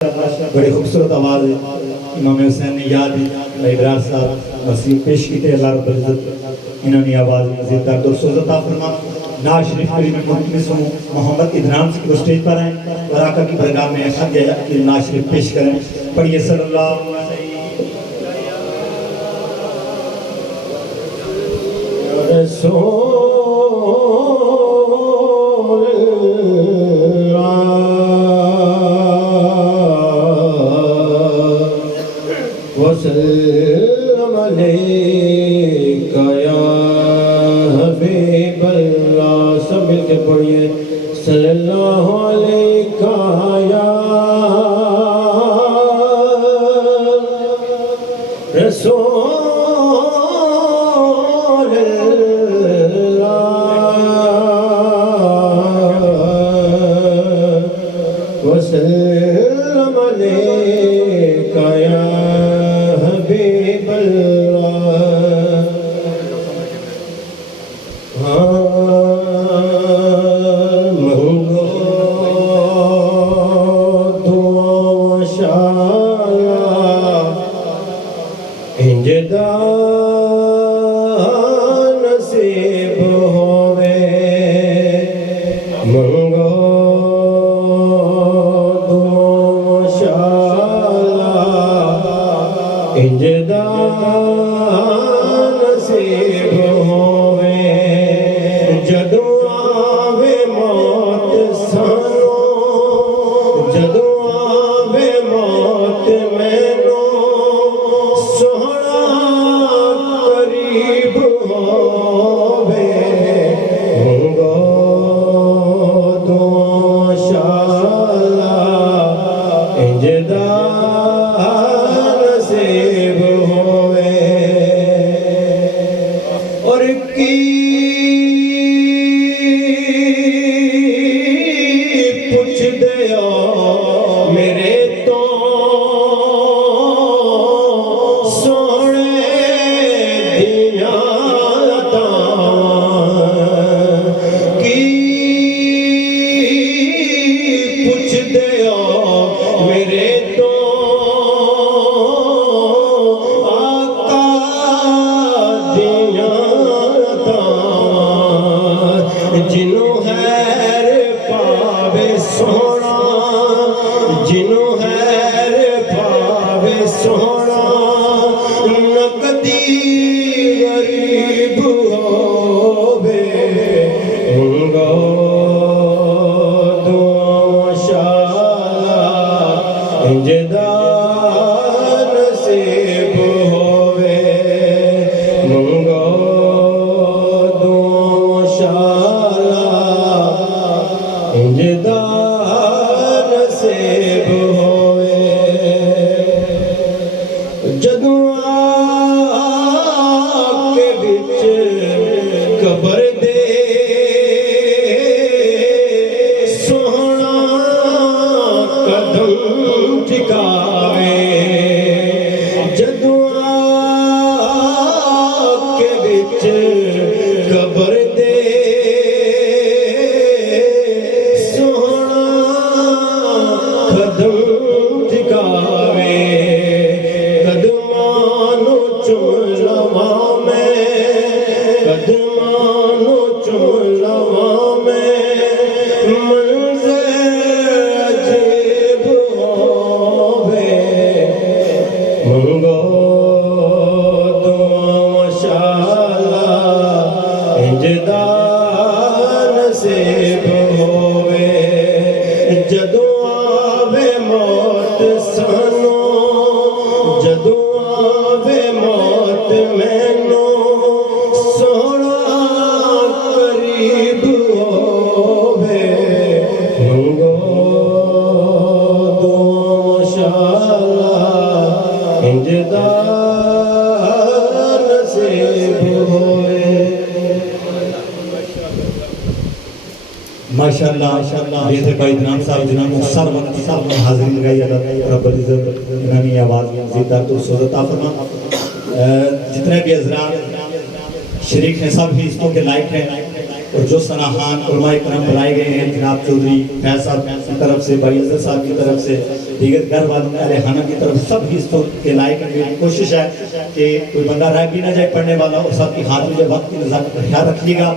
بڑی خوبصورت آواز امام حسین نے یاد ابرار صاحب وسیع پیش کی تھے. اللہ رب العزت انہوں نے آواز مزید کر دو سوز عطا فرما. ناز شریف کری میں ملتمس ہوں محمد ادنان سے وہ سٹیج پر آئیں اور آقا کی برگاہ میں خط گیا کہ ناز شریف پیش کریں. پڑھیے صلی اللہ رسول وسلم علیکہ یا حبیب اللہ. سب مل کے پڑھئے صلی اللہ علیکہ یا رسول اللہ وسلم علیکہ یا حبیب اللہ. منگو دعا شایا انجدہ نصیب ہوئے. منگو دعا شایا انجدہ نصیب ہوئے. جدو آوے موت سانو جدو آوے موت مینو سونا قریب ہووے. منگو دعا شالا انجدہ نصیب ہوئے. اور کی پوچھ دیا میرے تو سونے دیاں عطاواں. کی پوچھ دیا میرے تو آقا دیاں عطاواں. جنوں خیر پاوے سونا جنوں خیر پاوے سونا نہ کدی غریب ہووے. منگو دعا شالا انجدہ نصیب ہووے. منگو دعا شالا انجدہ نصیب ہوئے. جدو کے بچ قبر دے سونا قدم ٹھکاوے. جدو کے بچ قبر دے سونا قدم ٹھکاوے. قدمانو چوم لواں میں قدمانو چوم لواں میں منظر عجیب ہووے. منگو دعا شالا انجدہ نصیب ہووے. جدو آوے موت سانو جدو آوے موت مینو سونا قریب ہووے. منگو دعا شالا انجدہ نصیب ہوئے. ماشاءاللہ یہ تھے بھائی ادنان صاحب جنہوں نے سر وقت حاضری لگائی. اللہ رب العزت انہوں نے آواز مزید کر دو سوز عطا فرما. جتنے بھی حضرات شریک ہیں سب ہی اس کو کے لائق ہیں. اور جو سناہان علماء کرام بلائے گئے ہیں جناب چودھری فیض صاحب کی طرف سے، بھائی عزت صاحب کی طرف سے، دیگر گھر والوں اہل خانہ کی طرف سے، سب اس کے لائق ہیں۔ کوشش ہے کہ کوئی بندہ رہ بھی نہ جائے پڑھنے والا، اور سب کی حاضری وقت کی نظارت کا خیال رکھیے گا۔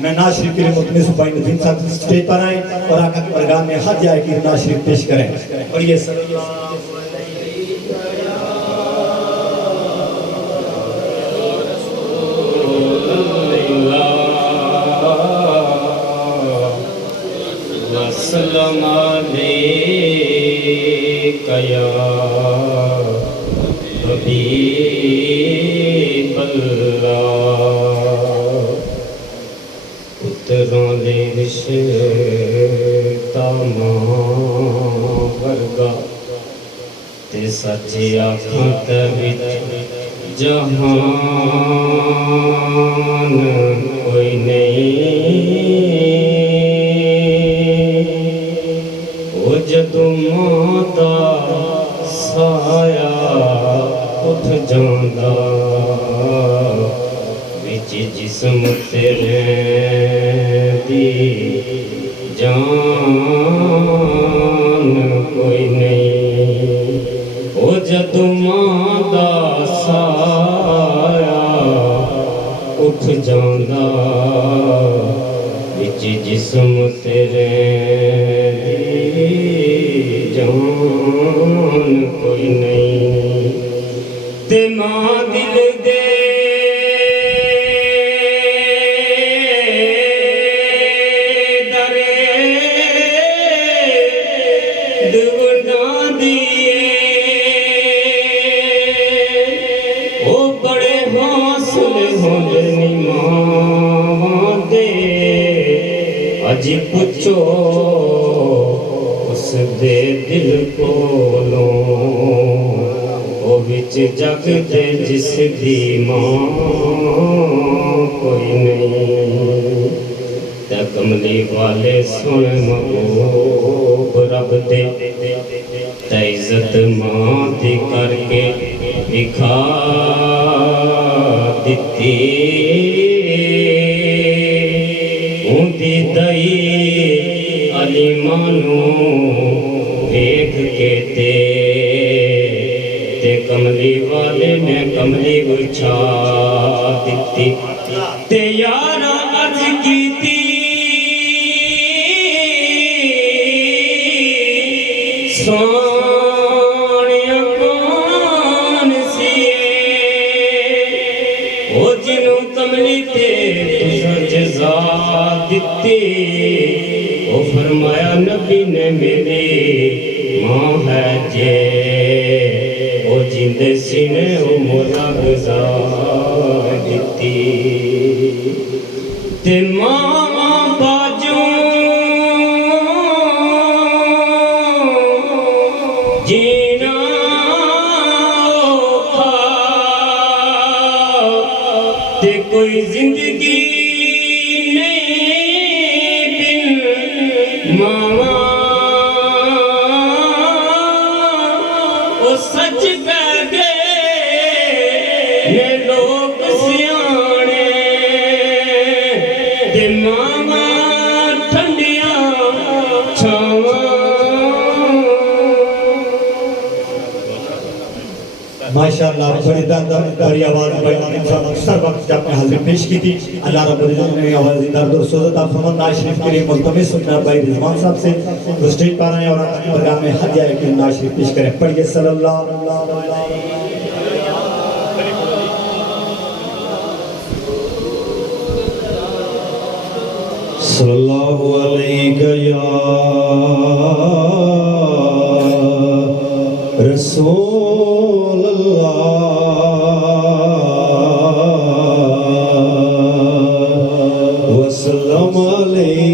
میں نعت شریف کے لیے ملتمس ہوں بھائی ندیم صاحب اسٹیج پر آئیں اور آقا کی بارگاہ میں حج جائے کہ نعت شریف پیش کریں، اور یہ وسلم علیک یا حبیب اللہ، پتراں دے رشتہ ماں ورگا تے سچی آنکھاں تے وچ جہان کوئی نہیں۔ جدوں ماں دا سایہ اٹھ جاندا، وچ جسم تے رہندی جان کوئی نہیں۔ او جدوں ماں دا سایہ اٹھ جاندا، وچ جسم تے رہندی جان کوئی نہیں۔ تے ماں دل دے درد وڈاں دیے، او بڑے حوصلے ہوندے نی ماں دے، اج پچھو اس دے دل کولوں، او وچ جگ دے جس دی ماں کوئی نہیں۔ تے کملی والے سن محبوب رب دے، تے عزت ماں دی کر کے دکھا دتی، ہوندی دئی علی مانو دیکھ کے تے کملی والے نے کملی بچھا دیتی، تے یارا عرض کیتی سونیا کون سیے، او جنوں کملی تے تساں جزا دتی، او فرمایا نبی نے میری ماں ہے جے، او جند سینے او مولا غذا دتی، تے ماں باجوں جینا اوکھا، تے کوئی زندگی سچ کہہ گئے یہ لوگ سیانے، تے ماواں ٹھنڈیاں چھاواں۔ ماشاءاللہ بڑی بڑی آواز بڑی سر وقت جب میں حاضری پیش کی تھی۔ اللہ رب العزت نے آوازی درد اور سوزت آپ فرمان نعت شریف کے لیے ملتمس ہوں جناب بھائی رضوان صاحب سے وہ اسٹیج پر آئیں اور اپنی پروگرام میں حج جائے کہ نعت شریف پیش کریں۔ پڑھیے صلی اللہ صلی اللہ علیہ یا رسول اللہ وسلم علیہ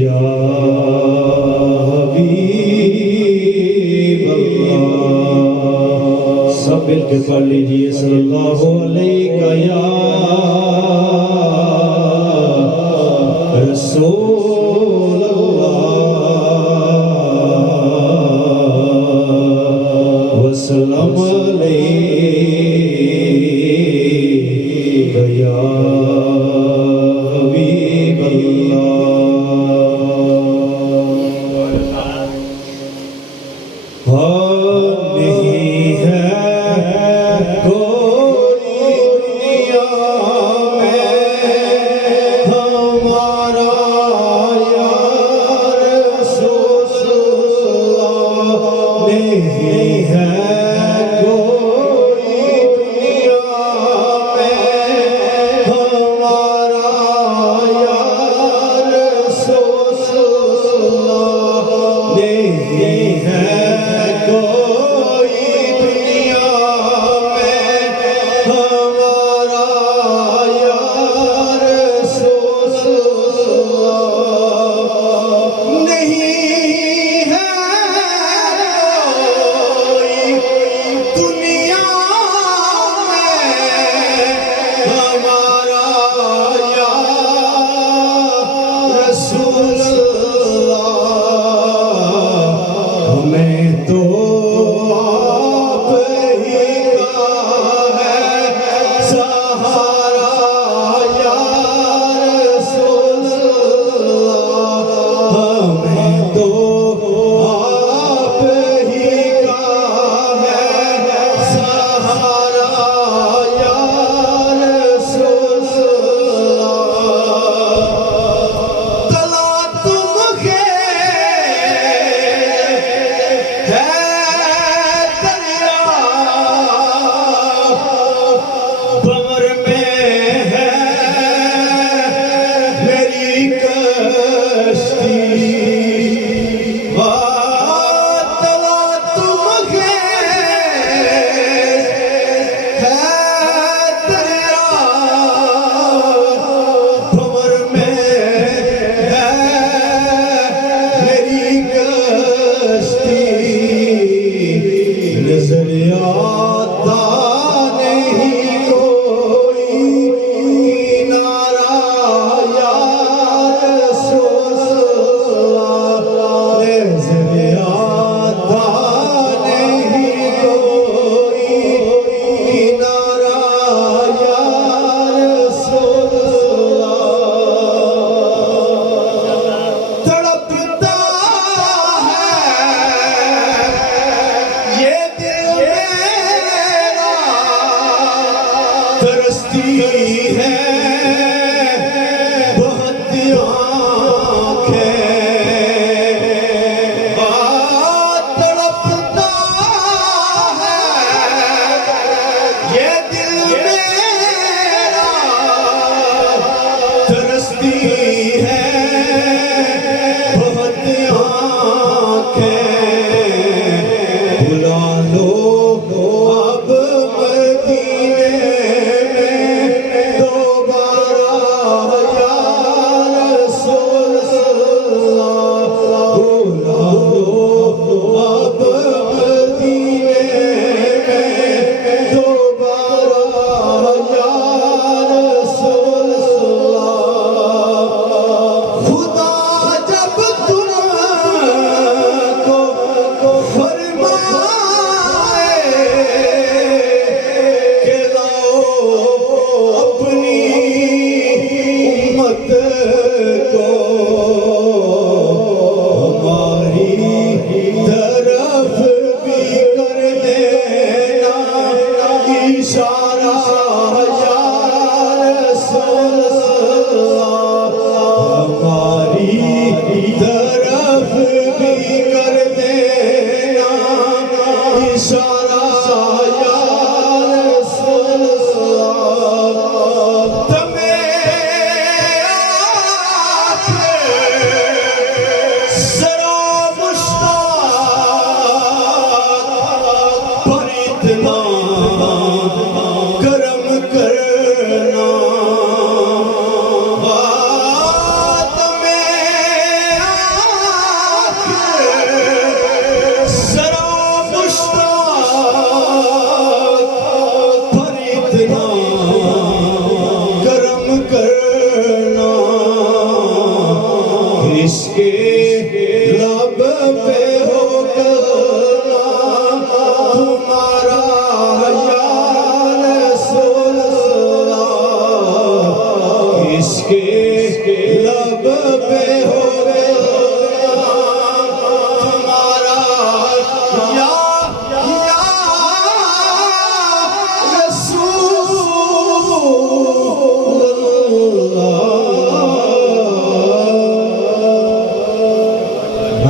یا حبیب اللہ۔ سب مل کے پڑھ لیجئے صلی اللہ علیہ یا رسول اللہ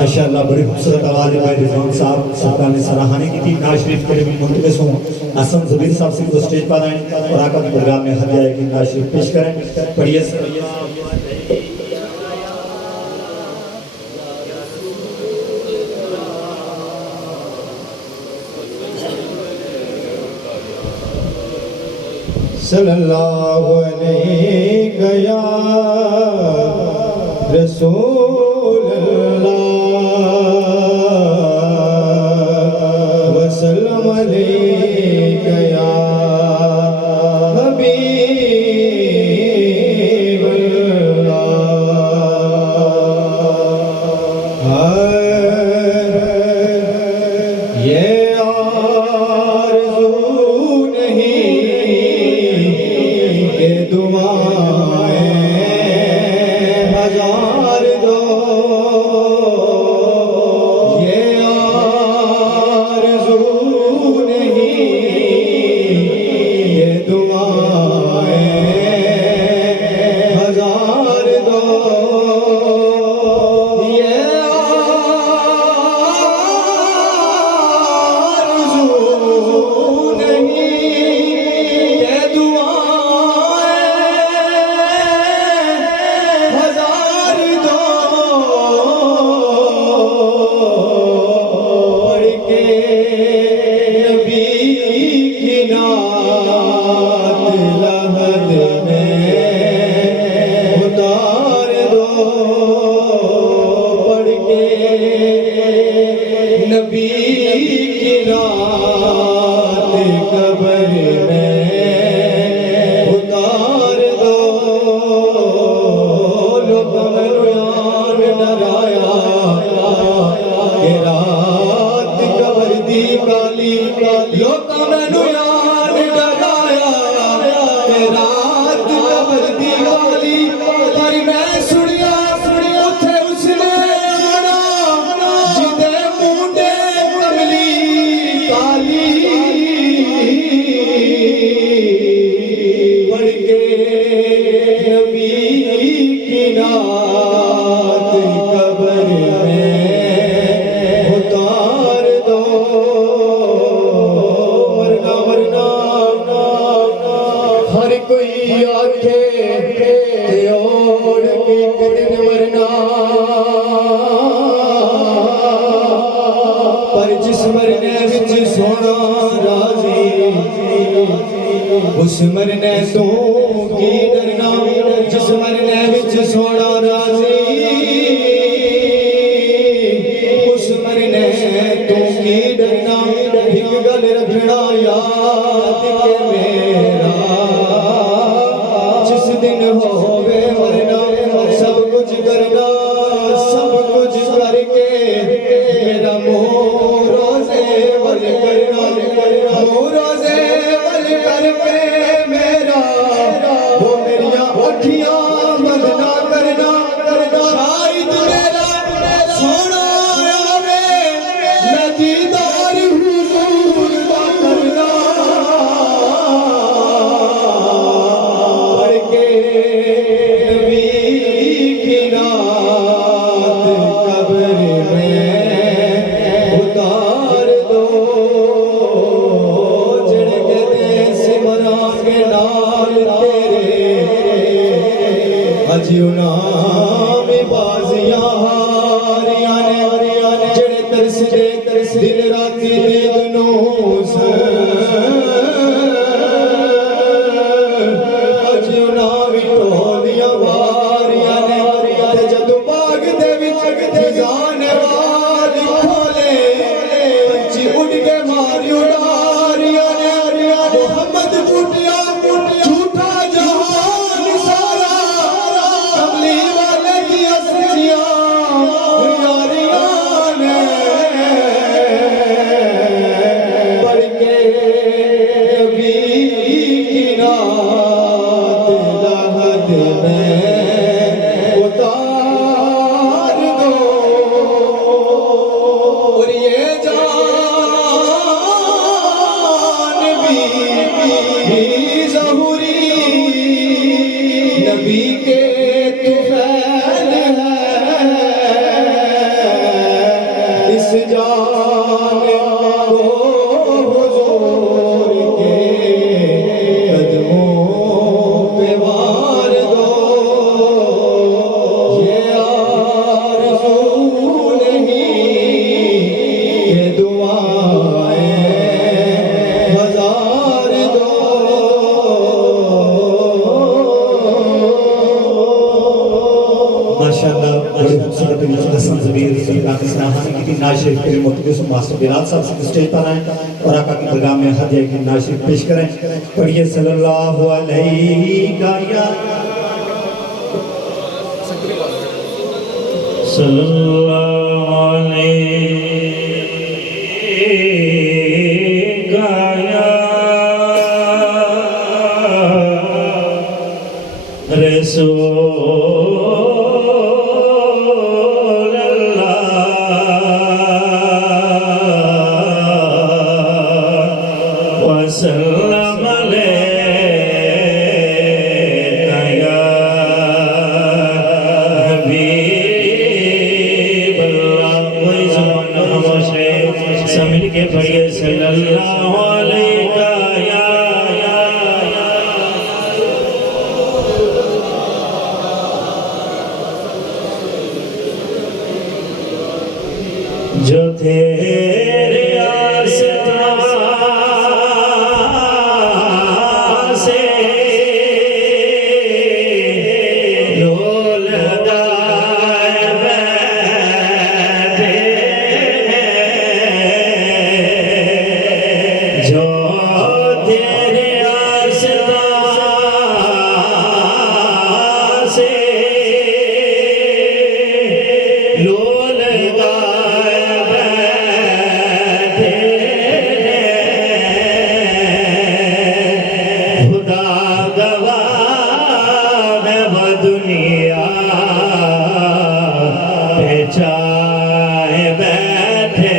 ماشاءاللہ بڑی خوبصورت آواز ہے بھائی رضوان صاحب سرکار نے سراہانے کی تھی ناز شریف کے لیے ملتمس ہوں حسن زبیر صاحب سے کو سٹیج پر آئیں اور آقا کی درگاہ میں ہدیہ کی ناز شریف پیش کریں پڑھیے صلی اللہ علیہ یا رسول اللہ وسلم علیہ یا حبیب اللہ یہ آرزو نہیں کہ دعائیں ہزار دو یہ آرزو نہیں کہ دعائیں ہزار دو یہ آرزو نہیں کہ دعائیں ہزار دو پڑھ کے نبی کی نعت لحد میں اتار دو پڑھ کے نبی کی نعت قبر میں اتار دو لوگوں میں رویان ڈرایا کہ رات قبر دی کالی لوگوں میں رویان ڈرایا کہ رات قبر دی کالی پر میں سنیا اتھے اس نے آنا جدے مونڈے کملی کالی پڑھ کے نبی کی نعت قبر میں اتار دو مرنا مرنا ہر کوئی آکھے کہ اوڑ کے دن مرنا پر جس مرنے وچ سونا راضی اس مرنے تو کی ڈرنا جس مرنے وچ سونا راضی اس مرنے تو کی ڈرنا ایک گل رکھنا یاد کہ میرا جس دن ہووے مرنا سب کچھ کرنا سب کچھ کر کے میرا منہ روزے ول کرنا منہ روزے ول کر کے میرا وہ میریاں اکھیاں بند نہ کرنا شاید میرا سونا آوے میں دیدار حضور دا کرنا پڑھ کے نبی کی نعت قبر میں اتار دو جڑے کہتے سمران کے نال تیرے اجی انام بازیاں ہاریاں نے جڑے ترس دے دن راتی دید نو اجی انام ٹولیاں باریاں نے تے جدو باغ دے وچ خزان والی کھولے پنچھی اڑ کے ماری اڑاریاں نے محمد ٹوٹیا جھوٹا جہان سارا کملی والے کی اسجیاں یاریاں نے پڑھ کے اس جان کو حضور کے قدموں پہ وار دو یہ آرزو نہیں کہ دعائیں ہزار دو ماشاءاللہ بڑی خوبصورت حسن زبیر باقی سراہانی کی ناز شریف کے مرتبہ ماسٹر بلال صاحب سے اسٹیج پر آئیں اور آقا کی درگاہ میں ہدیہ کی ناز شریف پیش کریں پڑھیے صلی اللہ علیہ یا صلی اللہ علیہ رسول اللہ وسلم علیہ یا حبیب اللہ کوئی زبان خاموش ہے سمجھ کے پڑھیے صلی اللہ علیہ جو تیرے آستان سے لول دائے بیٹھے جو تیرے آستان سے لول چاہے بیٹھے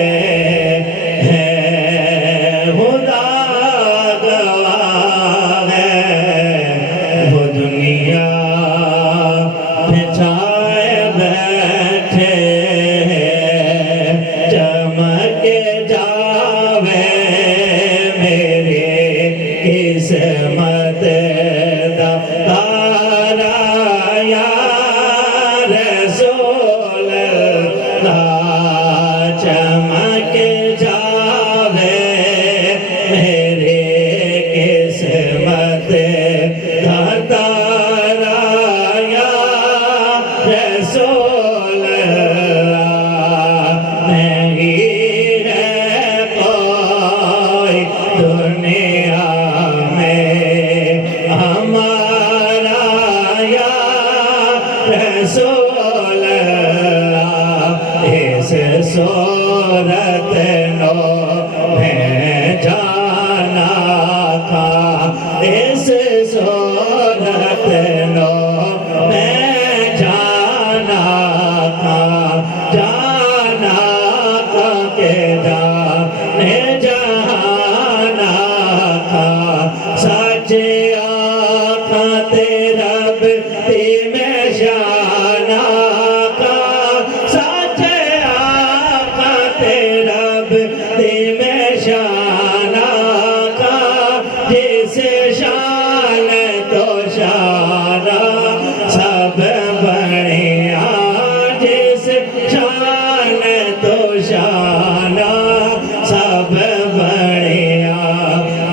ہیں خدا گواہ ہے وہ دنیا پہ چاہے بیٹھے ہیں چمک جاوے میرے قسمت دا تارا یا رسول چمک جاوے میرے قسمت دا تارا یا رسول اللہ نہیں ہے کوئی دنیا میں ہمارا یا رسول اس صورت نو میں جانا تھا اس صورت نو میں جانا تھا کہ جانے جانا تھا سچ آقا تیرا بتی میں جانا جس شان تو شانہ سب بڑھیا جس شان تو شانہ سب بڑھیا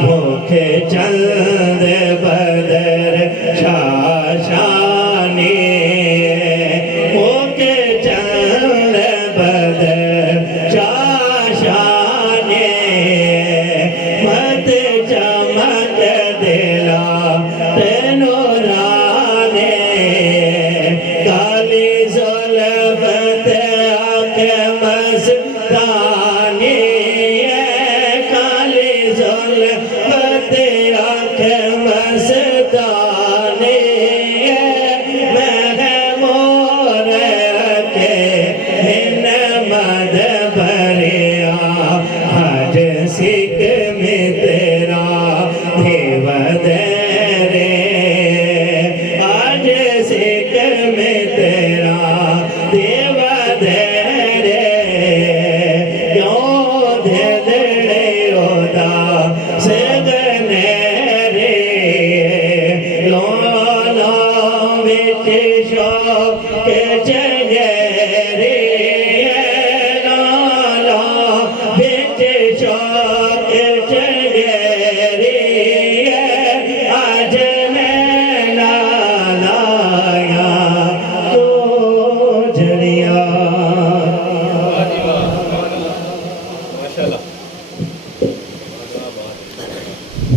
بھوک چند بدر شاشانی بھوک چند بدر شاشانی مت چمک دلا نورانے کالی زلفت آنکھ مستانی کالی زلفت آنکھ مستانی محمور کے ہن مد بریا حج سکھ میں تیرا دیو دے آج سکھ میں تیرا دیو دے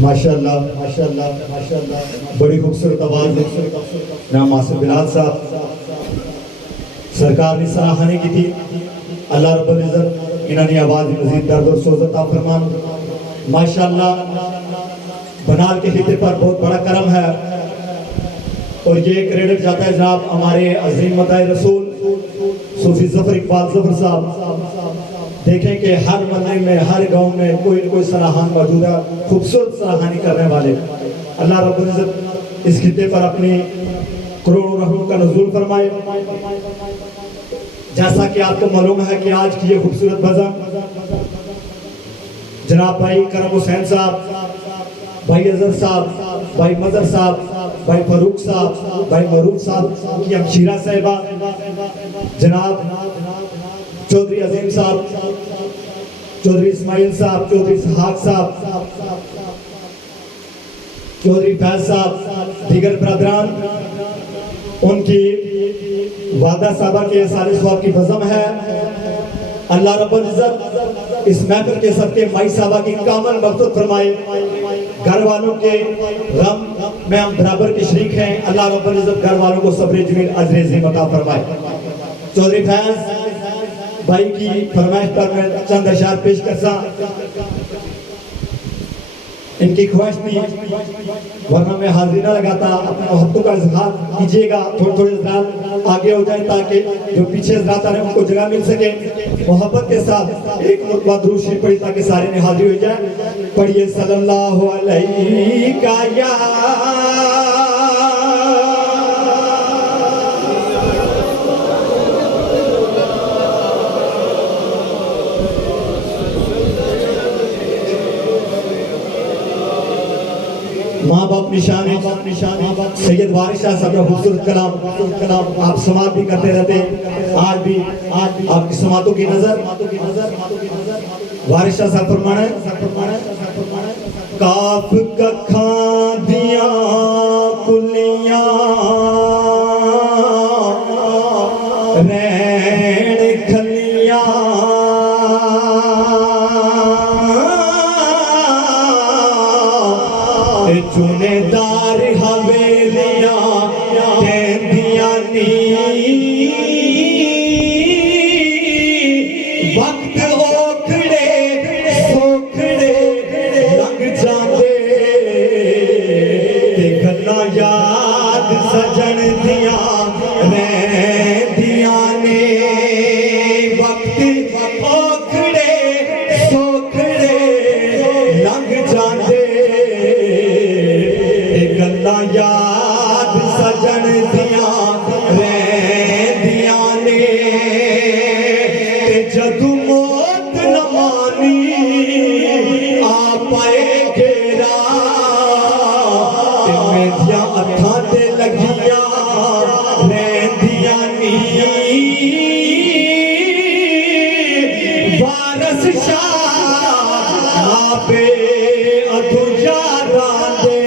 ماشاءاللہ ماشاءاللہ ماشاءاللہ بڑی خوبصورت آواز ہے نام آصف بلال صاحب سرکار نے سراہانی کی تھی اللہ رب العزت انہوں نے آواز مزید درد اور سوز عطا فرمان ماشاءاللہ بنال کے خطے پر بہت بڑا کرم ہے اور یہ کریڈٹ جاتا ہے جناب ہمارے عظیم مداح رسول صوفی ظفر اقبال ظفر صاحب دیکھیں کہ ہر محلے میں ہر گاؤں میں کوئی نہ کوئی سراہان موجود ہے خوبصورت سراہانی کرنے والے اللہ رب العزت اس خطے پر اپنی کروڑوں رحمت کا نزول فرمائے جیسا کہ آپ کو معلوم ہے کہ آج کی یہ خوبصورت بزم جناب بھائی کرم حسین صاحب بھائی اظہر صاحب بھائی مظہر صاحب بھائی فاروق صاحب بھائی معروف صاحب کی ہمشیرہ صاحبہ جناب چودھری عظیم صاحب چودھری اسماعیل صاحب چودھری اسحاق صاحب چودھری فیض صاحب دیگر برادران ان کی والدہ صاحبہ کے سارے صحاب کی بزم ہے اللہ رب العزت اس محفل کے صدقے مائی صاحبہ کی کامل مغفرت فرمائے گھر والوں کے غم میں ہم برابر کے شریک ہیں اللہ رب العزت گھر والوں کو صبر جمیل اجر عظیم عطا فرمائے چودھری فیض بھائی کی فرمائش پر میں چند اشعار پیش کرسا ان کی خواہش تھی ورنہ میں حاضری نہ لگاتا اپنے محبتوں کا اظہار کیجئے گا تھوڑے تھوڑے حضرات آگے ہو جائیں تاکہ جو پیچھے حضرات آ رہے ہیں ان کو جگہ مل سکے محبت کے ساتھ ایک مرتبہ درود شریف پڑھی تاکہ سارے میں حاضری ہو جائے پڑھیے صلی اللہ علیہ یا ماں باپ نشان سید وارث شاہ صاحب کا خوبصورت کلام آپ سماعت بھی کرتے رہتے آج بھی آپ کی سماعتوں کی نظر وارث شاہ صاحب فرمانا ہے کاف ککھاں دیاں کلیاں رین کھلیاں چونے دار حویلیاں تیندیاں نی وقت اوکھڑے سوکھڑے لنگ جاندے تے گلاں یاد سجن دیاں رہندیاں نے وقت اوکھڑے سوکھڑے لنگ جاندے گلاں یاد سجن دیاں رہندیاں نے تے جدوں موت نہ مانی آ پائے گھیرا تے میریاں اکھاں تے لگیاں رہندیاں نی وارث شاہ آپے ادھو یاراں دے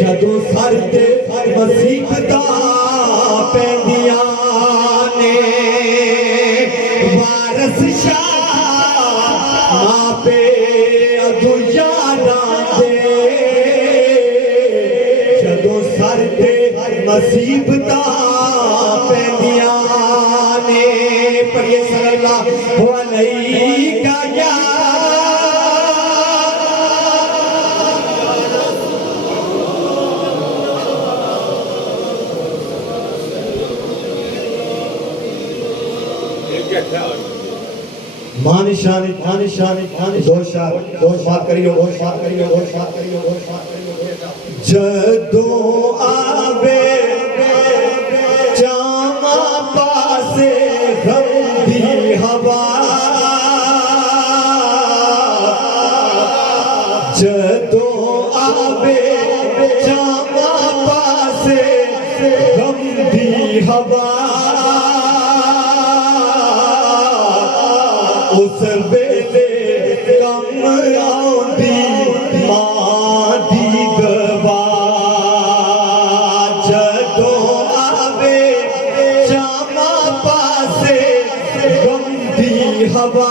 جدو سر تے مصیبتاں پیندیاں نے وارث شاہ آپے ادھو یاراں دے جدو سر تے مصیبتاں پیندیاں نے پڑھیے صلی اللہ علیہ یا مانی شانی دو شاد کریو جدوں آوے جاما پاسے غم دی ہوا جدوں آوے جاما پاسے غم دی ہوا اس ویلے کم آندی ماں دی دوا جدوں آوے جاما پاسے غم دی ہوا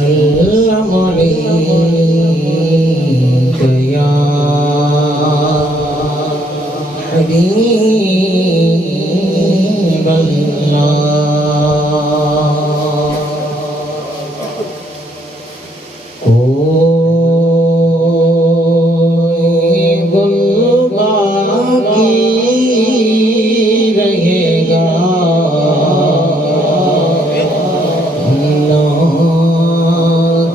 وسلم عليك يا حبيب الله کوئی گل باقی رہے گا نہ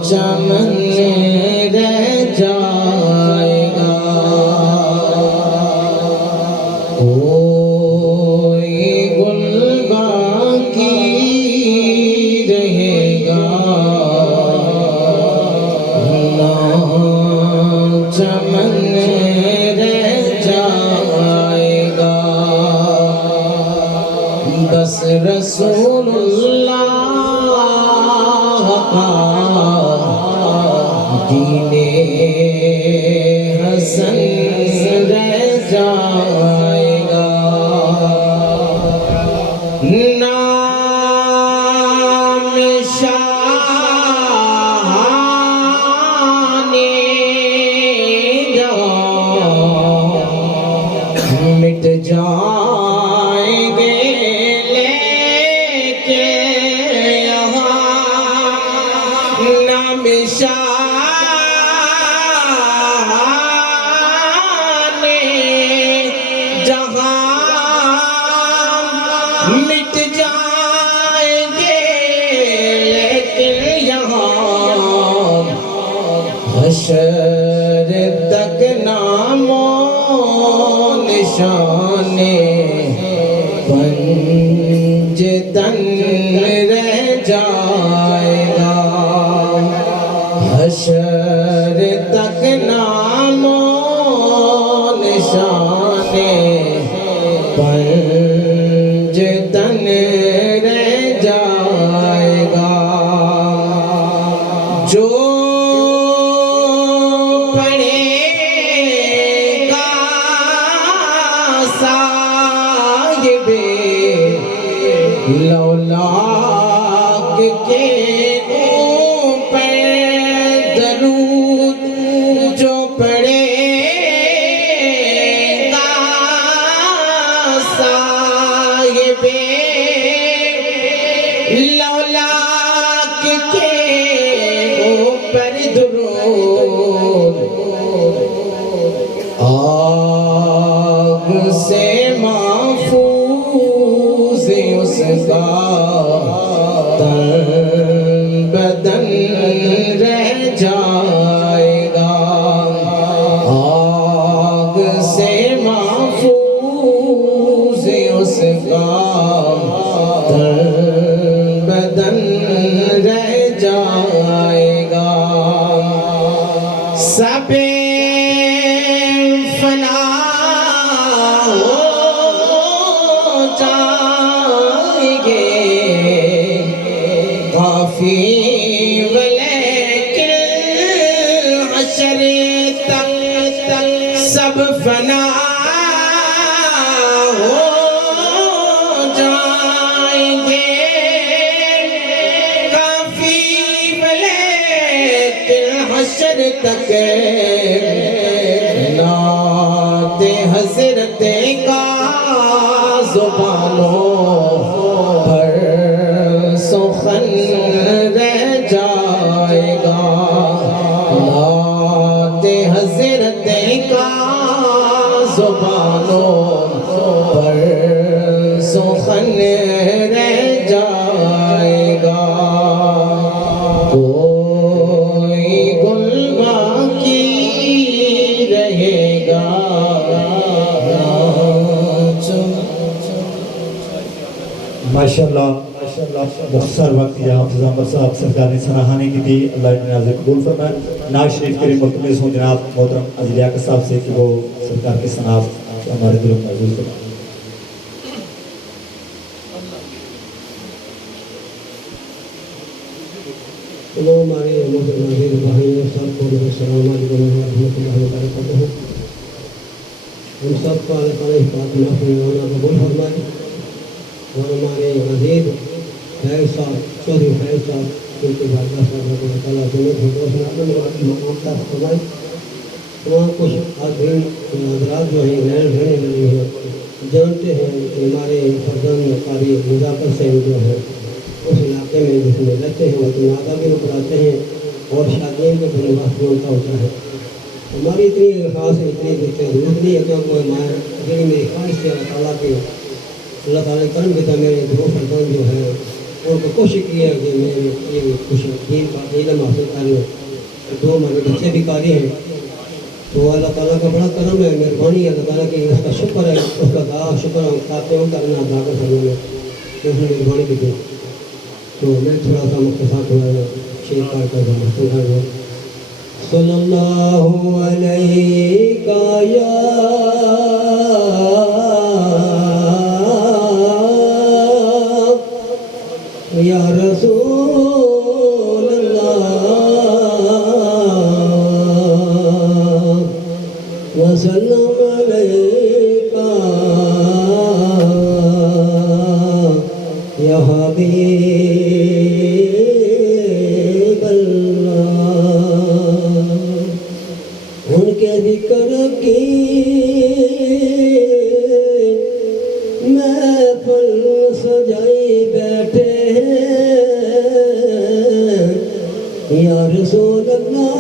چمن رہ جائے گا کوئی گل باقی رہے گا چمن رہ جائے گا بس رسول اللہ کا دین حسن رہ جائے گا نام مٹ جائیں گے لیکن یہاں نام شان جہاں مٹ جائیں گے لیکن یہاں حشر تک نام نشان پنج تن رہ جائے گا حشر تک نام نشان پنج تن رہ جائے گا جو لولاک کے اوپر درود جو پڑھے گا صاحب لولاک کے اوپر درود آگ سے محفوظ اس کا تن بدن رہ جائے گا آگ سے محفوظ اس کا تن بدن رہ جائے گا سب فنا سب فنا ہو جائیں گے کافی لیکن حشر تک نعت حضرت کا زبانوں پر سخن رہ جائے گا نعت حضرت کا زبانوں پر سخن رہ جائے گا کوئی گل باقی رہے گا ماشاءاللہ مختصر وقت یہ حافظ احمد صاحب سرکار نے سراہانے کی تھی اللہ ابن ناظر قبول فرمائے ناز شریف کریم ملتمس ہوں جناب محترم عزیز لیاقت صاحب سے کہ وہ سرکار کے سناف ہمارے دلوں میں محفوظ فرمائے تمام ہمارے محترم عزیز بھائیوں سب کو السلام علیکم ورحمۃ اللہ وبرکاتہ ہم سب کا اللہ تعالیٰ حفاظت محفوظ ہونا قبول فرمائے اور ہمارے عزیز فیض صاحب چودھری فیض صاحب ان کے والدہ صاحب کو اللہ تعالیٰ جنت فردوس میں اپنے مقام تک فرمائے. تمام کچھ آدمی حضرات جو ہیں انگلینڈ رہنے والے ہیں جانتے ہیں کہ ہمارے فرزند قاری مذاکر سے جو ہے اس علاقے میں جس میں رہتے ہیں وہ تنازع بھی پڑھاتے ہیں اور شادیوں کے بڑے وقت ہوتا ہوتا ہے. ہماری اتنی خاص ہے اتنی ضرورت نہیں ہے کہ کوئی ماں میری میری خواہش سے اللہ تعالیٰ کے اللہ تعالیٰ کرم کے تھا میرے دو فرزند جو ہے ان کو کوشش کی ہے کہ میں یہ کچھ دین کا علم حاصل کر لوں. دو ہمارے بچے بھی قاری ہیں تو اللہ تعالیٰ کا بڑا کرم ہے مہربانی ہے اللہ تعالیٰ کی اس کا شکر ہے اس کا شکر ہم کرتے ہوں کرنا ادا کر سکوں گے اس نے مہربانی کی. تو میں تھوڑا سا مختصر تھوڑا شیر کار کر دوں صلی اللہ علیہ یا رسول اللہ وسلم علیکہ یا حبیب اللہ. ان کے ذکر کی محفل سجائی بیٹھے یا رسول اللہ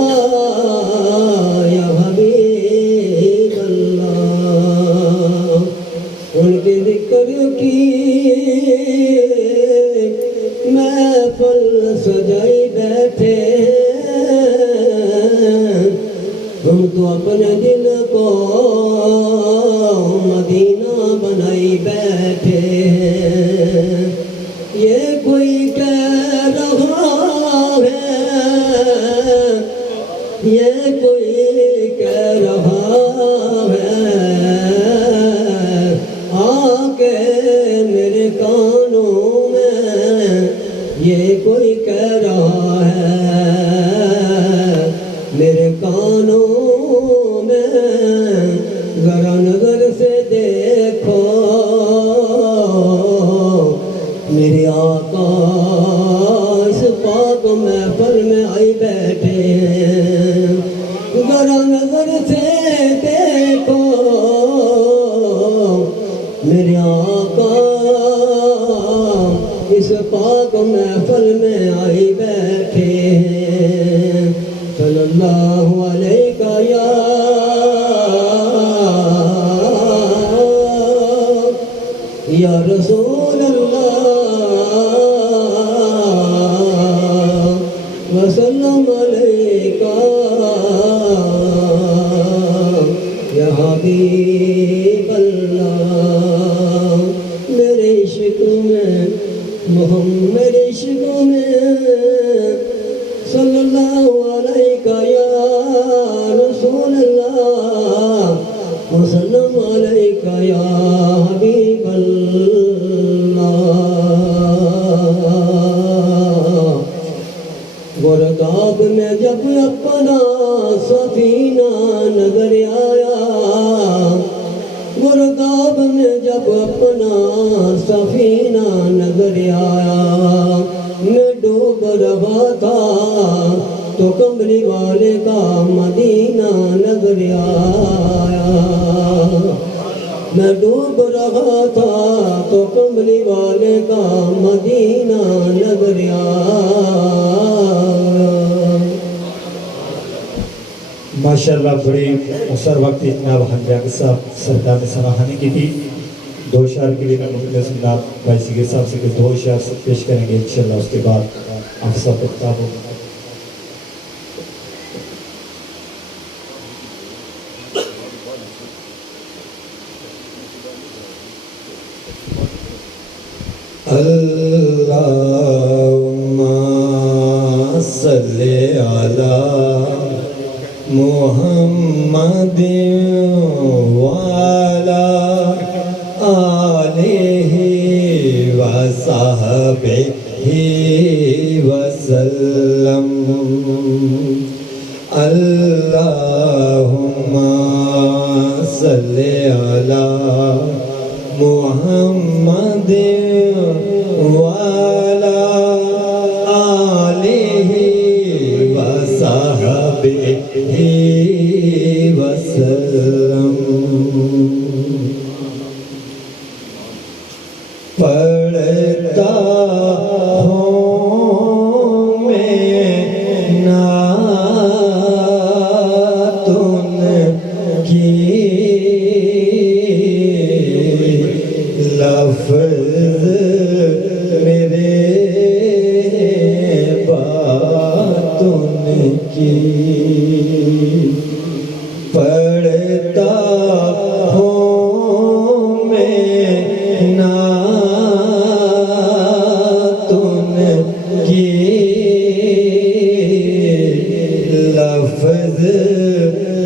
یا حبیب اللہ. ان کے ذکر کی محفل سجائی بیٹھے ہم تو اپنے دل کو مدینہ بنائی بیٹھے. یہ کوئی کہہ رہا ہے یہ کوئی کہہ رہا ہے آ کے میرے کانوں میں یہ کوئی کہہ رہا ہے میرے کانوں میں ذرا نظر سے دیکھو میرے آقا اس پاک محفل میں آئی بیٹھے ذرا نظر سے دیکھو میرے آقا اس پاک محفل میں آئی بیٹھے صلی اللہ علیہ یا رسول اللہ وسلم علیکہ یا حبیب اللہ. میرے عشق میں محمد عشق میں صلی اللہ علیہ یا رسول اللہ وسلم علیہ یا حبیب اللہ. گرداب میں جب اپنا سفینہ نظر آیا گرداب میں جب اپنا سفینہ نظر آیا میں ڈوب رہا تھا تو کملی والے کا مدینہ نظر آیا. میں ڈوب رہا تھا تو کملی والے کا مدینہ نظر آیا. ماشاءاللہ بڑی مختصر وقت جناب حنجاگ صاحب سردار نے سراہانی کی تھی. دو شعر کے لیے میں مخلص جناب بھائی سیگر صاحب سے دو شعر پیش کریں گے انشاءاللہ. اس کے بعد آپ سب خطاب ہوں. اللہم صلی علی محمد وعلی آلہ وصحبہ وسلم. اللہم صلی علی محمد وعلی آلہ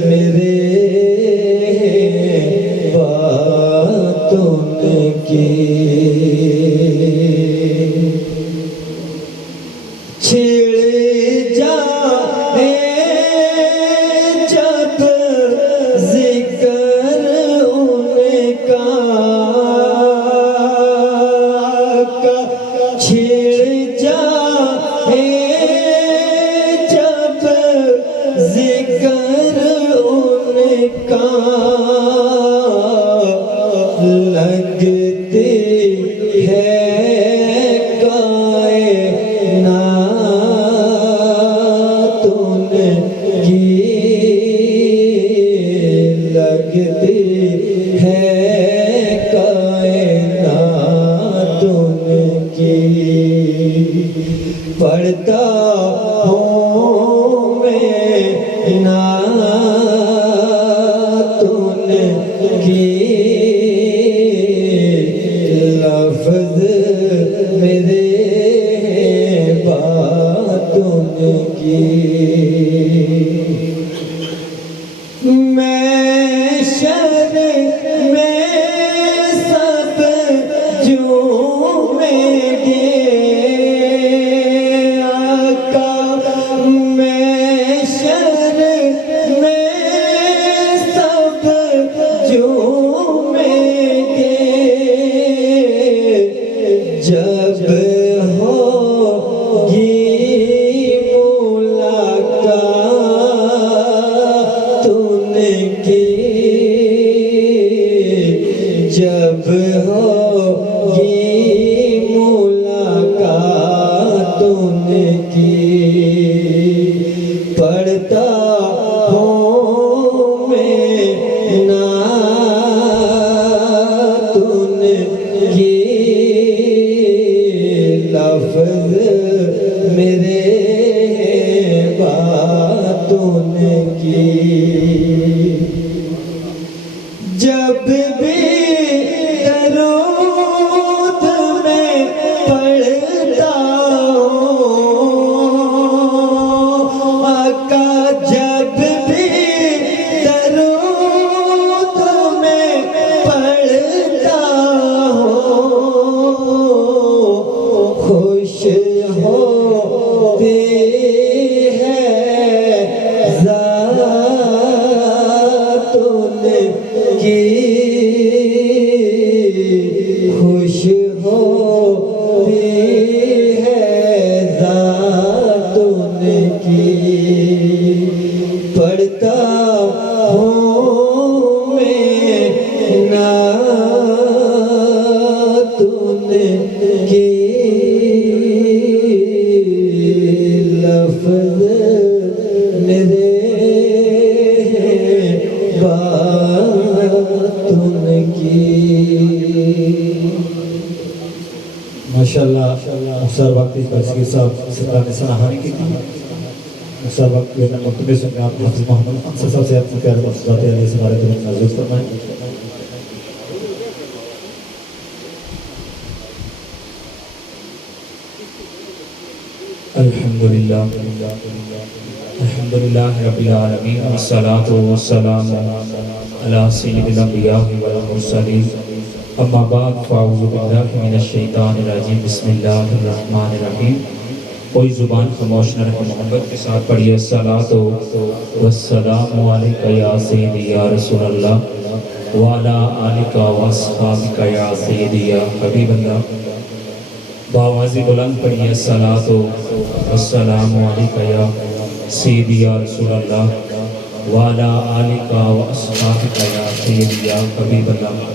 میرے باتوں کی چھڑ جائے جب ذکر ان کا چھڑ جائے جب ذکر ان کا لگتی ہے کائنات ان کی لگتی ہے کائنات ان کی پڑھتا ہوں میں نعت ان کی لفظ میرے بات ان کی میں شر میں سب جھومیں گے آقا میں شر میں سب جھومیں گے جب ہوگی ملاقات ان کی جب ہوگی ملاقات ان کی پڑھتا ہوں میں نعت ان کی لفظ میرے بات ان کی جب بھی درود میں پڑھتا ہوں آقا جب بھی درود میں پڑھتا ہوں خوش ہوتی ہے ذات ان کی خوش ہوتی ہے ذات ان کی پڑھتا ہوں میں نعت ان کی لفظ میرے بات ان کی ماشاءاللہ مختصر وقت اس پر سیر صاحب سرکار نے سراہانی کی تھی مختصر وقت میں مکتبے سنگھ آپ حافظ محمد انصر صاحب سے اپنے پیار مفضلات علیہ سے ہمارے دلوں نازل فرمائیں الحمدللہ رب العالمین والصلاة والسلام علی سید الانبیاء والمرسلین اما بعد فاعوذ باللہ من الشیطان الرجیم بسم اللہ الرحمن الرحیم کوئی زبان خاموش نہ رکھے محبت کے ساتھ پڑھیے الصلاۃ والسلام علیک یا سیدی یا رسول اللہ وعلی آلک واصحابک یا سیدی یا حبیب اللہ باوازی بلند پڑھیے الصلاۃ والسلام علیک یا سیدی یا رسول اللہ وعلی آلک واصحابک یا سیدی یا حبیب اللہ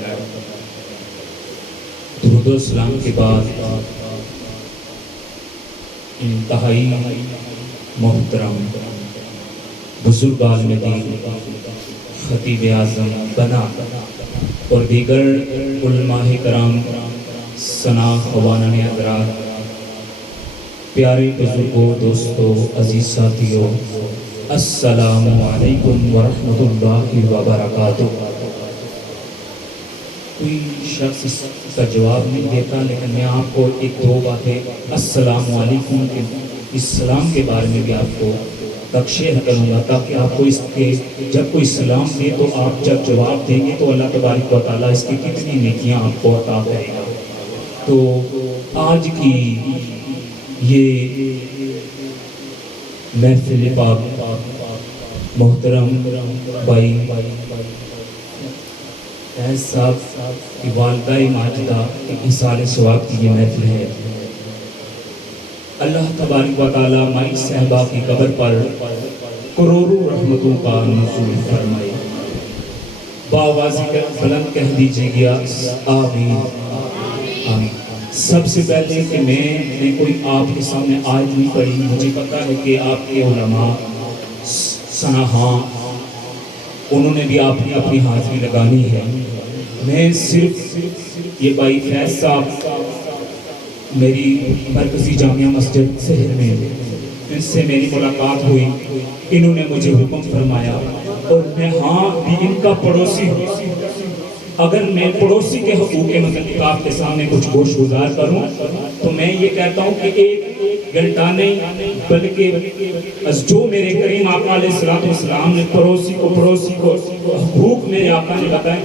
درود و اسلام کے بعد انتہائی محترم بزرگ عالم دین خطیب اعظم بنا اور دیگر علماء کرام ثنا خوانان حضرات پیارے بزرگوں دوستوں عزیز ساتھیوں السلام علیکم ورحمۃ اللہ وبرکاتہ کوئی شخص اس کا جواب نہیں دیتا لیکن میں آپ کو ایک دو باتیں السلام علیکم کے اسلام کے بارے میں بھی آپ کو شیئر کروں گا تاکہ آپ کو اس کے جب کوئی سلام دے تو آپ جب جواب دیں گے تو اللہ تبارک و تعالیٰ اس کی کتنی نیکیاں آپ کو عطا کرے گا۔ تو آج کی یہ محفل پاک محترم بھائی فیض صاحب کی والدہ ماجدہ کی احسان ثواب کی یہ محفل ہے۔ اللہ تبارک و تعالیٰ مائی صاحبہ کی قبر پر کروڑوں رحمتوں کا نزول فرمائے۔ باوازی بلند کہہ دیجئے گیا آمین آمین۔ سب سے پہلے کہ میں نے کوئی آپ کے سامنے آیت نہیں پڑھی، مجھے پتا ہے کہ آپ کے علماء سنہاں انہوں نے بھی آپ نے اپنی حاضری لگانی ہے۔ میں صرف یہ بھائی فیض صاحب میری مرکزی جامعہ مسجد شہر میں ان سے میری ملاقات ہوئی، انہوں نے مجھے حکم فرمایا اور میں ہاں بھی ان کا پڑوسی ہوں، اگر میں پڑوسی کے حقوق کے متعلق آپ کے سامنے کچھ گوش گزار کروں تو میں یہ کہتا ہوں کہ ایک گھنٹہ نہیں بلکہ جو میرے کریم آقا علیہ السلام نے پڑوسی کو حقوق میرے آقا نے بتائے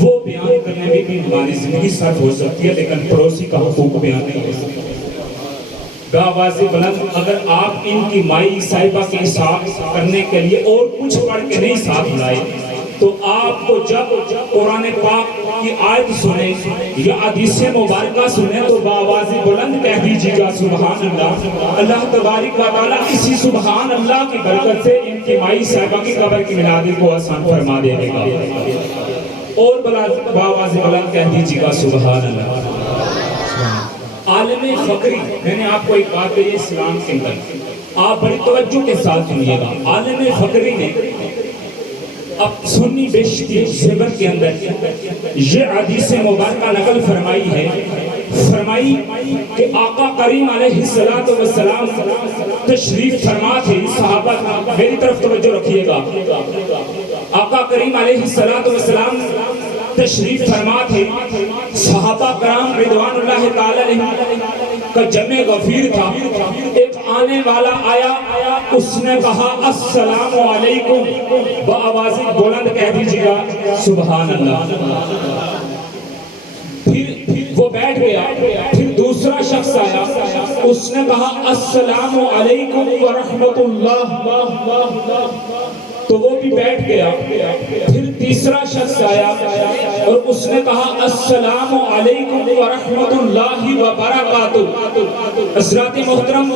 وہ بیان کرنے میں بھی ہماری زندگی صرف ہو سکتی ہے، لیکن پڑوسی کا حقوق بیان نہیں ہو سکتا۔ بآواز بلند اگر آپ ان کی مائی صاحبہ کے ساتھ کرنے کے لیے اور کچھ پڑھ کے نہیں ساتھ لائے تو آپ کو جب قرآن پاک کی آیت سنیں یا حدیث مبارکہ سنیں تو بآواز بلند کہہ دیجیے گا سبحان اللہ۔ اللہ تبارک و تعالیٰ اسی سبحان اللہ کی برکت سے ان کی مائی صاحبہ کی قبر کی ملادت کو آسان فرما دے گا، اور بآواز بلند کہہ دیجیے گا سبحان اللہ۔ عالم فقری، میں نے آپ کو ایک بات کہی اسلام کے اندر، آپ بڑی توجہ کے ساتھ سنیے گا۔ عالم فقری نے اب سنی بیشتی زبر کے اندر یہ حدیث مبارکہ نقل فرمائی ہے، فرمائی کہ آقا کریم علیہ السلام تشریف فرما تھے، صحابہ میری طرف توجہ رکھیے گا، آقا کریم علیہ السلام تشریف فرما تھے، صحابہ کرام رضوان اللہ تعالی علیہ کا جمع غفیر تھا، ایک آنے والا آیا، اس نے کہا السلام علیکم، بآواز بلند کہہ دیجیے گا سبحان اللہ۔ پھر وہ بیٹھ گیا، پھر دوسرا شخص آیا، اس نے کہا السلام علیکم ورحمت اللہ، تو وہ بھی بیٹھ گیا، پھر تیسرا شخص آیا اور اس نے کہا السلام علیکم ورحمت اللہ وبرکاتہ۔ حضرات محترم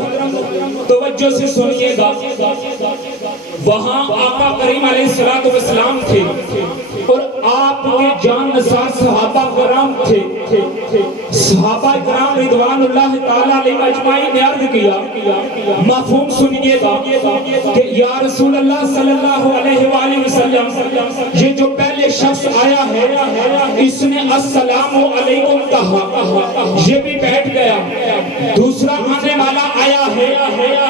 توجہ سے سنیے گا، وہاں آقا کریم علیہ السلام تھے اور آپ کے جان نثار صحابہ کرام تھے، صحابہ کرام رضوان اللہ تعالیٰ علیہ اجمعین نے عرض کیا، مفہوم سنیے گا کہ یا رسول اللہ صلی اللہ علیہ وآلہ وسلم، یہ جو پہلے شخص آیا ہے اس نے السلام علیکم کہا، یہ بھی بیٹھ گیا، دوسرا آنے والا آیا ہے،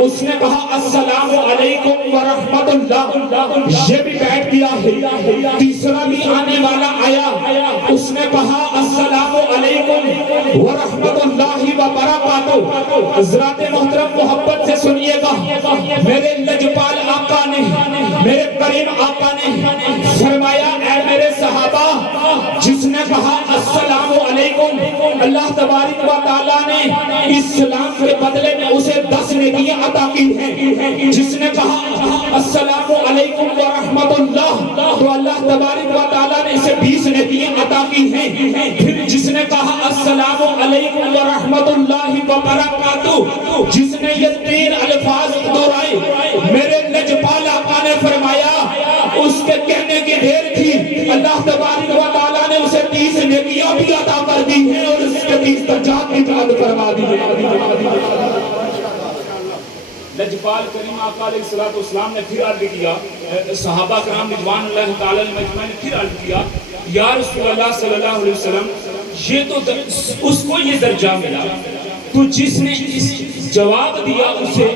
اس نے کہا السلام علیکم ورحمت اللہ، یہ بھی بیٹھ گیا ہے، تیسرا بھی آنے والا آیا، اس نے کہا السلام علیکم ورحمت اللہ وبرکاتہ۔ حضرات محترم محبت سے سنیے گا، میرے لجپال آقا نے، میرے کریم آقا نے فرمایا اے میرے صحابہ، جس نے کہا السلام علیکم، اللہ تبارک و تعالیٰ نے اسلام کے بدلے میں اسے 10 نیکیاں عطا کی ہیں، جس نے کہا السلام علیکم ورحمت اللہ تو اللہ تبارک و تعالیٰ نے اسے 20 نیکیاں عطا کی ہیں، پھر جس نے کہا السلام علیکم ورحمت اللہ وبرکاتہ، جس نے یہ 3 الفاظ دہرائے، میرے لجپال آقا نے فرمایا اس کے کہنے کی دیر تھی، اللہ تبارک و تعالیٰ نے اسے 30 نیکیاں بھی عطا کر دی ہیں اور اس کے 30 درجات بھی عطا فرما دی ہیں۔ لجپال کریم آقا علیہ السلام نے پھر عرض کیا، صحابہ کرام رضوان اللہ تعالی علیہ نے پھر عرض کیا، یا رسول اللہ صلی اللہ علیہ وسلم، یہ تو اس کو یہ درجہ ملا، تو جس نے اس جواب دیا اسے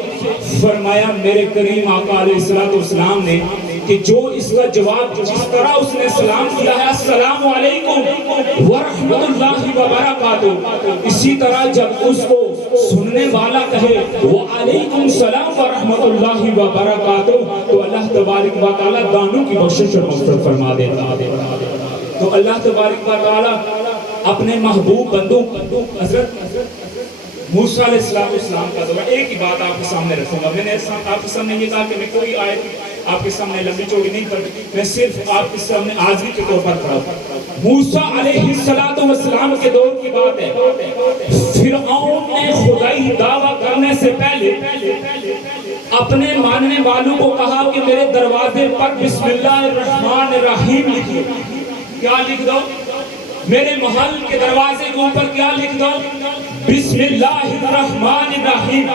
فرمایا میرے کریم آقا علیہ السلام نے کہ جو اس کا جواب جس طرح اس نے سلام کیا ہے السلام علیکم ورحمت اللہ وبرکاتہ، اسی طرح جب اس کو سننے والا کہے وعلیکم السلام ورحمۃ اللہ وبرکاتہ تو اللہ تبارک و تعالیٰ دانوں کی بخشش اور مغفرت فرما دیتا ہے۔ تو اللہ تبارک و تعالیٰ اپنے محبوب بندوں حضرت موسیٰ علیہ السلام کا دور، ایک ہی بات آپ کے سامنے رکھوں گا۔ میں نے آپ کے سامنے یہ کہا کہ میں کوئی آیت آپ کے سامنے لمبی چوڑی نہیں پڑھی، میں صرف آپ کے سامنے عارضی کے طور پر پڑھا۔ موسیٰ علیہ السلام کے دور کی بات ہے، فرعون نے خدائی دعویٰ کرنے سے پہلے اپنے ماننے والوں کو کہا کہ میرے دروازے پر بسم اللہ الرحمن الرحیم لکھو۔ کیا لکھ دو؟ میرے محل کے دروازے کے اوپر کیا لکھ دو؟ بسم اللہ الرحمن الرحیم۔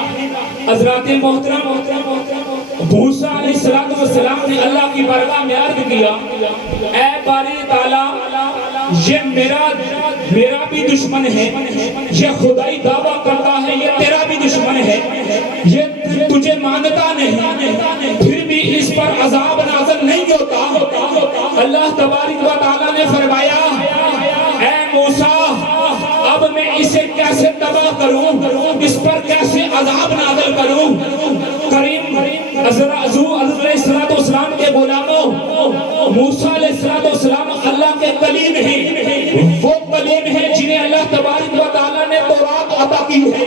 حضرات محترم موسیٰ علیہ السلام نے اللہ کی بارگاہ میں عرض کیا، اے باری تعالیٰ یہ میرا بھی دشمن ہے، یہ خدائی دعویٰ کرتا ہے، یہ تیرا بھی دشمن ہے، یہ تجھے مانتا نہیں، پھر بھی اس پر عذاب نازل نہیں ہوتا۔ اللہ تبارک و تعالیٰ نے فرمایا اے موسیٰ اب میں اسے کیسے تباہ کروں، اس پر کیسے عذاب نازل کروں؟ کریم حضور علیہ السلام کے غلاموں، موسیٰ علیہ السلام اللہ کے کلیم ہیں، وہ کلیم ہیں جنہیں اللہ تبارک و تعالیٰ نے تورات عطا کی ہے،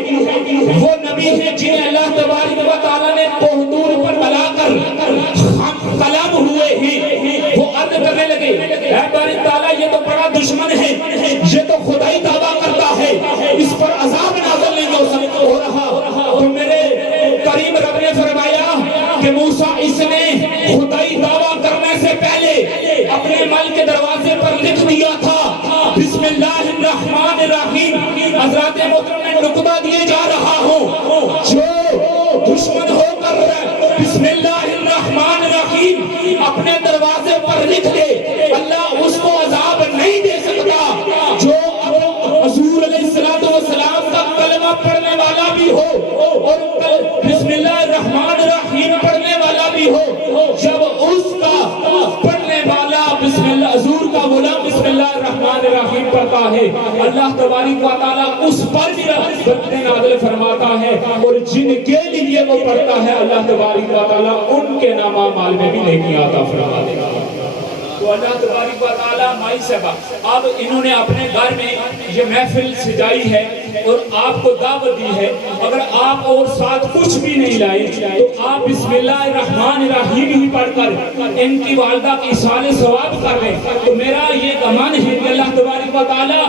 وہ نبی ہیں جنہیں اللہ تبارک و تعالیٰ نے کوہتور پر بلا کر ہم کلام ہوئے ہیں۔ وہ عرض کرنے لگے اے باری تعالیٰ یہ تو بڑا دشمن ہے، یہ تو خدائی دعویٰ کرتا ہے، اس پر عذاب نازل نہیں ہو رہا۔ تو میرے کریم رب نے فرمایا کہ موسیٰ اس نے خدائی دعویٰ کرنے سے پہلے اپنے مل کے دروازے پر لکھ دیا تھا بسم اللہ الرحمن الرحیم۔ حضرات محترم میں نقطہ دیے جا رہا ہوں، جو دشمن ہو کر بسم اللہ الرحمن الرحیم اپنے دروازے پر لکھ دے اللہ اس کو عذاب نہیں دے سکتا۔ جو حضور علیہ السلام کا کلمہ پڑھنے والا بھی ہو اور بسم اللہ الرحمن الرحیم پڑھنے والا بھی ہو، جب اس کا پڑھنے والا بسم اللہ حضور کا غلام بسم اللہ الرحمن الرحیم پڑھتا ہے، اللہ تبارک و تعالیٰ اس پر بھی رحمت نازل فرماتا ہے، اور جن کے لیے وہ پڑھتا ہے اللہ تبارک و تعالیٰ ان کے نام اعمال میں بھی نیکیاں عطا فرما دیتا ہے۔ تو اللہ تبارک و تعالیٰ مائی صاحبہ اب انہوں نے اپنے گھر میں یہ محفل سجائی ہے اور آپ کو دعوت دی ہے، اگر آپ اور ساتھ کچھ بھی نہیں لائے تو آپ بسم اللہ الرحمن الرحیم ہی پڑھ کر ان کی والدہ کی ایصال ثواب کر لیں۔ تو میرا یہ گمان ہے کہ اللہ تبارک و تعالیٰ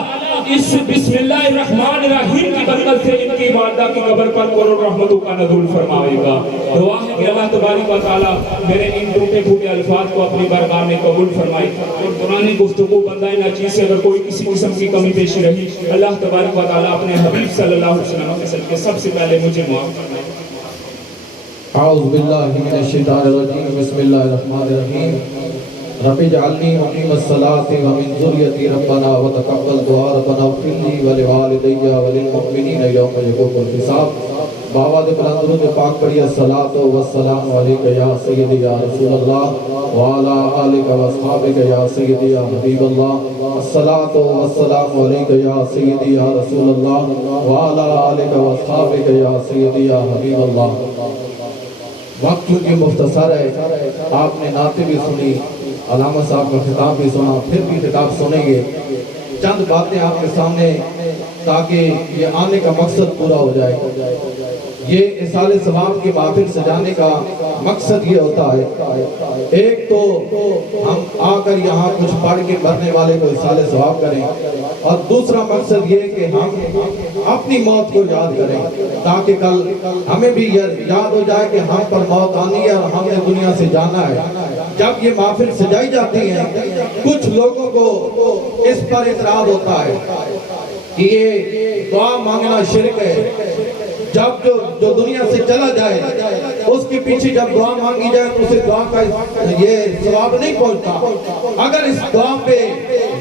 اس بسم اللہ الرحمن الرحیم کی برکت سے ان کی والدہ کی قبر پر کروڑ رحمتوں کا نزول فرمائے گا۔ دعا ہے کہ اللہ تبارک و تعالیٰ میرے ان ٹوٹے پھوٹے الفاظ کو اپنی بارگاہ میں قبول فرمائے، اور قرآنی گفتگو بندہ ناچیز سے اگر کوئی کسی قسم کی کمی پیشی رہی اللہ تبارک و تعالیٰ اپنے حبیب صلی اللہ علیہ وسلم کے صدقے سب سے پہلے مجھے معاف فرمائے۔ اعوذ باللہ من الشیطان الرجیم، بسم اللہ الرحمن الرحیم۔ رب اجعلنی مقیم الصلاۃ ومن ذریتی ربنا وتقبل دعاء ربنا اغفر لی ولوالدی وللمؤمنین یوم یقوم الحساب۔ بابا دے بلند درود پاک پڑھیے، الصلاۃ والسلام علیک یا سیدی یا رسول اللہ وعلی آلک واصحابک یا سیدی یا حبیب اللہ۔ الصلاۃ والسلام علیک یا سیدی یا رسول اللہ وعلی آلک واصحابک یا سیدی یا حبیب اللہ۔ وقت چونکہ مختصر ہے، آپ نے نعتیں بھی سنی، علامہ صاحب کا خطاب بھی سنا، پھر بھی خطاب سنیں گے۔ چند باتیں آپ کے سامنے تاکہ یہ آنے کا مقصد پورا ہو جائے۔ یہ ایصال ثواب کی محفل سجانے کا مقصد یہ ہوتا ہے، ایک تو ہم آ کر یہاں کچھ پڑھ کے مرنے والے کو ایصال ثواب کریں، اور دوسرا مقصد یہ کہ ہم اپنی موت کو یاد کریں تاکہ کل ہمیں بھی یاد ہو جائے کہ ہم پر موت آنی ہے اور ہم نے دنیا سے جانا ہے۔ جب یہ محفل سجائی جاتی ہے کچھ لوگوں کو اس پر اعتراض ہوتا ہے کہ یہ دعا مانگنا شرک ہے، جب جو دنیا سے چلا جائے اس کے پیچھے جب دعا مانگی جائے تو اسے دعا کا یہ ثواب نہیں پہنچتا۔ اگر اس دعا پہ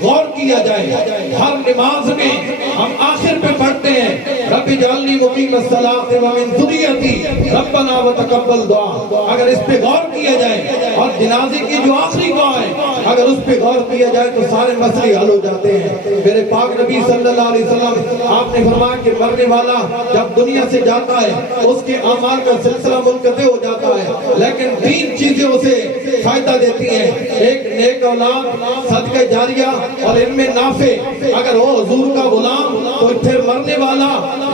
غور کیا جائے، ہر نماز میں ہم آخر پہ پڑھتے ہیں رب رب اجعلنی مقیم الصلاۃ ومن ذریتی ربنا وتقبل دعا، اگر اس پہ غور کیا جائے اور جنازے کی جو آخری دعا ہے اگر اس پہ غور کیا جائے تو سارے مسئلے حل ہو جاتے ہیں۔ میرے پاک نبی صلی اللہ علیہ وسلم آپ نے فرمایا کہ مرنے والا جب دنیا سے جاتا ہے اس کے اعمال کا سلسلہ منقطع ہو جاتا ہے، لیکن تین چیزیں اسے فائدہ دیتی ہیں، ایک نیک اولاد، صدقہ جاریہ اور علم نافع۔ اگر وہ حضور کا غلام تو پھر مرنے والا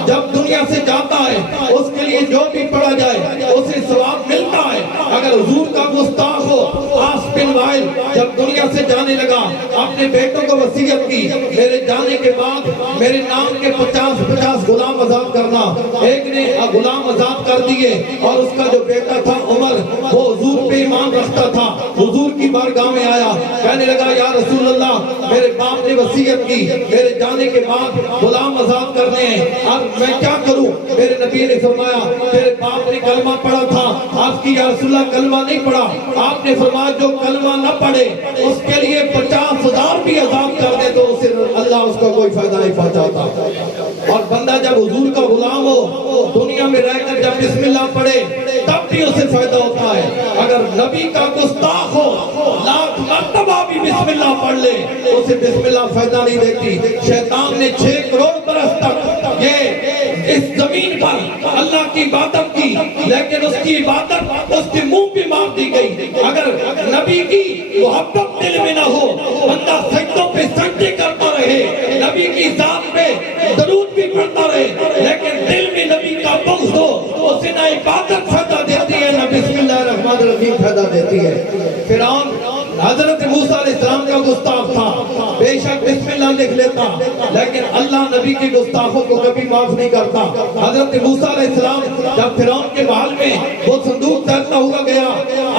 جب دنیا سے جاتا ہے اس کے لیے جو بھی پڑھا جائے اسے ثواب ملتا ہے۔ اگر حضور کا گستاخ ہو، عاص بن وائل جب دنیا سے جانے لگا اپنے بیٹوں کو وصیت کی میرے جانے کے بعد میرے نام کے 50 غلام آزاد کرنا۔ ایک نے غلام آزاد کر دیے اور اس کا جو بیٹا تھا عمر وہ حضور پہ ایمان رکھتا تھا، حضور کی بارگاہ میں آیا، کہنے لگا یا رسول اللہ میرے باپ نے وصیت کی میرے جانے کے بعد غلام آزاد کرنے ہیں، اب میں کیا کروں؟ میرے نبی نے فرمایا تیرے باپ نے کلمہ پڑھا تھا، آپ کی یا رسول اللہ کلمہ نہیں پڑھا۔ آپ نے فرمایا جو کلمہ نہ پڑھے اس کے لیے 50,000 بھی آزاد کر دے تو اسے اللہ اس کا کوئی فائدہ نہیں پہنچاتا۔ اور بندہ جب حضور کا غلام ہو دنیا میں رہ کر جب بسم اللہ پڑھے تب بھی اسے فائدہ ہوتا ہے۔ اگر نبی کا گستاخ ہو لاکھ مرتبہ بھی بسم اللہ پڑھ لے اسے بسم اللہ فائدہ نہیں دیتی۔ شیطان نے 6 کروڑ برس تک یہ اس زمین پر اللہ کی عبادت کی لیکن اس کی عبادت اس کے منہ پہ مار دی گئی۔ اگر نبی کی محبت دل میں نہ ہو بندہ سجدوں پہ سجدے کرتا رہے، نبی کی ذات پہ درود بھی پڑھتا رہے لیکن دل میں نبی کا بغض ہو اسے نہ عبادت فائدہ دیتی ہے نہ بسم اللہ الرحمن الرحیم فائدہ دیتی ہے۔ فرعون حضرت موسیٰ علیہ السلام کا گستاخ تھا، بے شک بسم اللہ لکھ لیتا لیکن اللہ نبی کے گستاخوں کو کبھی معاف نہیں کرتا۔ حضرت موسیٰ علیہ السلام جب فرعون کے محل میں وہ صندوق تیرتا ہوا گیا،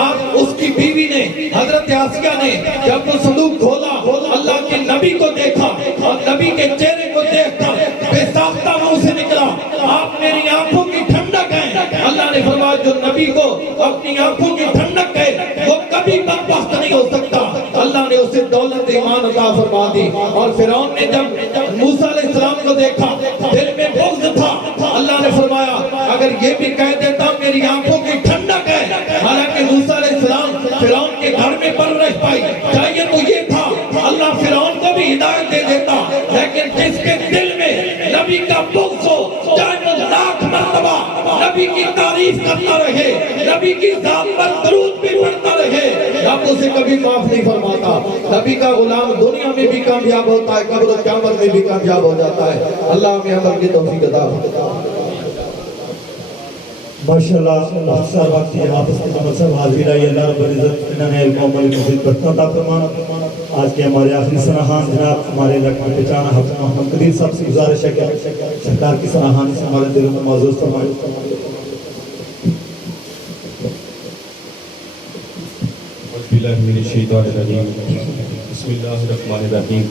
آپ اس کی بیوی نے حضرت آسیہ نے جب وہ صندوق کھولا اللہ کے نبی کو دیکھا اور نبی کے چہرے کو دیکھ کر بے ساختہ منہ سے نکلا آپ میری آنکھوں کی ٹھنڈک ہیں۔ اللہ نے فرمایا جو نبی کو اپنی آنکھوں کی ٹھنڈک ہے وہ کبھی بدبخت نہیں ہو سکتا۔ اللہ نے اسے دولت ایمان عطا فرما دی۔ اور فرعون نے جب موسیٰ علیہ السلام کو دیکھا دل میں بغض تھا، اللہ نے فرمایا اگر یہ بھی کہہ دیتا میری آنکھوں کی ٹھنڈک ہے، حالانکہ موسیٰ علیہ السلام فرعون کے گھر میں پرورش پائی، چاہیے تو یہ تھا اللہ فرعون کو بھی ہدایت دے دیتا، لیکن جس کے دل میں نبی کا بغض ہو چاہے وہ لاکھ مرتبہ نبی کی تعریف کرتا رہے، نبی کی ذات پر درود بھی پڑھتا رہے، رب اسے کبھی معاف نہیں فرماتا۔ نبی کا غلام دنیا میں بھی کامیاب ہوتا ہے، قبر و قیامت میں بھی کامیاب ہو جاتا ہے۔ اللہ ہمیں عمل کی توفیق عطا فرمائے۔ ماشاءاللہ اکثر وقت یہ حافظ کی محمد صاحب حاضر آئی، اللہ رب العزت انہوں نے علم و عمل مزید برکت عطا فرمائے۔ آج کے ہمارے آخری سراہان جناب ہمارے علاقے میں پہچانا حافظ محمد قدیر صاحب سے گزارش ہے کہ سرکار کی سراہانی سے ہمارے دلوں میں معزز فرمائے۔ باللہ من الشیطان الرجیم، بسم اللہ الرحمن الرحیم،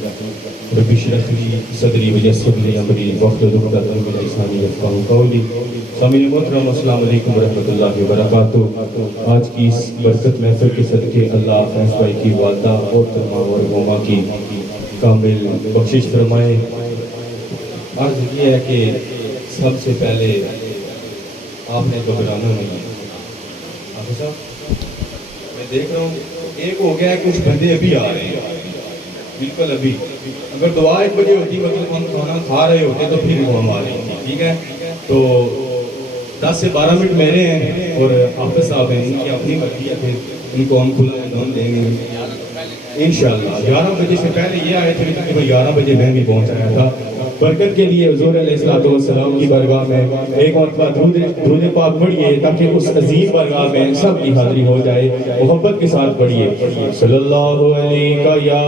رب اشرح لی صدری ویسر لی امری واحلل عقدۃ من لسانی یفقہوا قولی۔ سامعین محترم السلام علیکم ورحمۃ اللہ وبرکاتہ۔ آج کی اس برکت محفل کے صدقے اللہ فیض بھائی کی والدہ محترمہ اور موما کی کامل بخشش فرمائے۔ عرض یہ ہے کہ سب سے پہلے آپ نے گھبرانا نہیں۔ حافظ صاحب میں دیکھ رہا ہوں ایک ہو گیا ہے، کچھ بندے ابھی آ رہے ہیں، بالکل ابھی۔ اگر دعا 1 بجے ہوتی مطلب ہم کھانا کھا رہے ہوتے تو پھر وہ ہم آ رہی تھی، ٹھیک ہے؟ تو 10 سے 12 منٹ میرے ہیں اور حافظ صاحب ہیں، ان کی اپنی مرضی ہے، پھر ان کو ہم کھلا اعلان دیں گے انشاءاللہ۔ 11 بجے سے پہلے یہ آئے تھے کہ 11 بجے میں بھی پہنچ آیا تھا۔ برکت کے لیے حضور علیہ السلام کی بارگاہ میں ایک مرتبہ درود پاک پڑھیے تاکہ اس عظیم بارگاہ میں سب کی حاضری ہو جائے، محبت کے ساتھ پڑھیے۔ صلی اللہ علیہ یا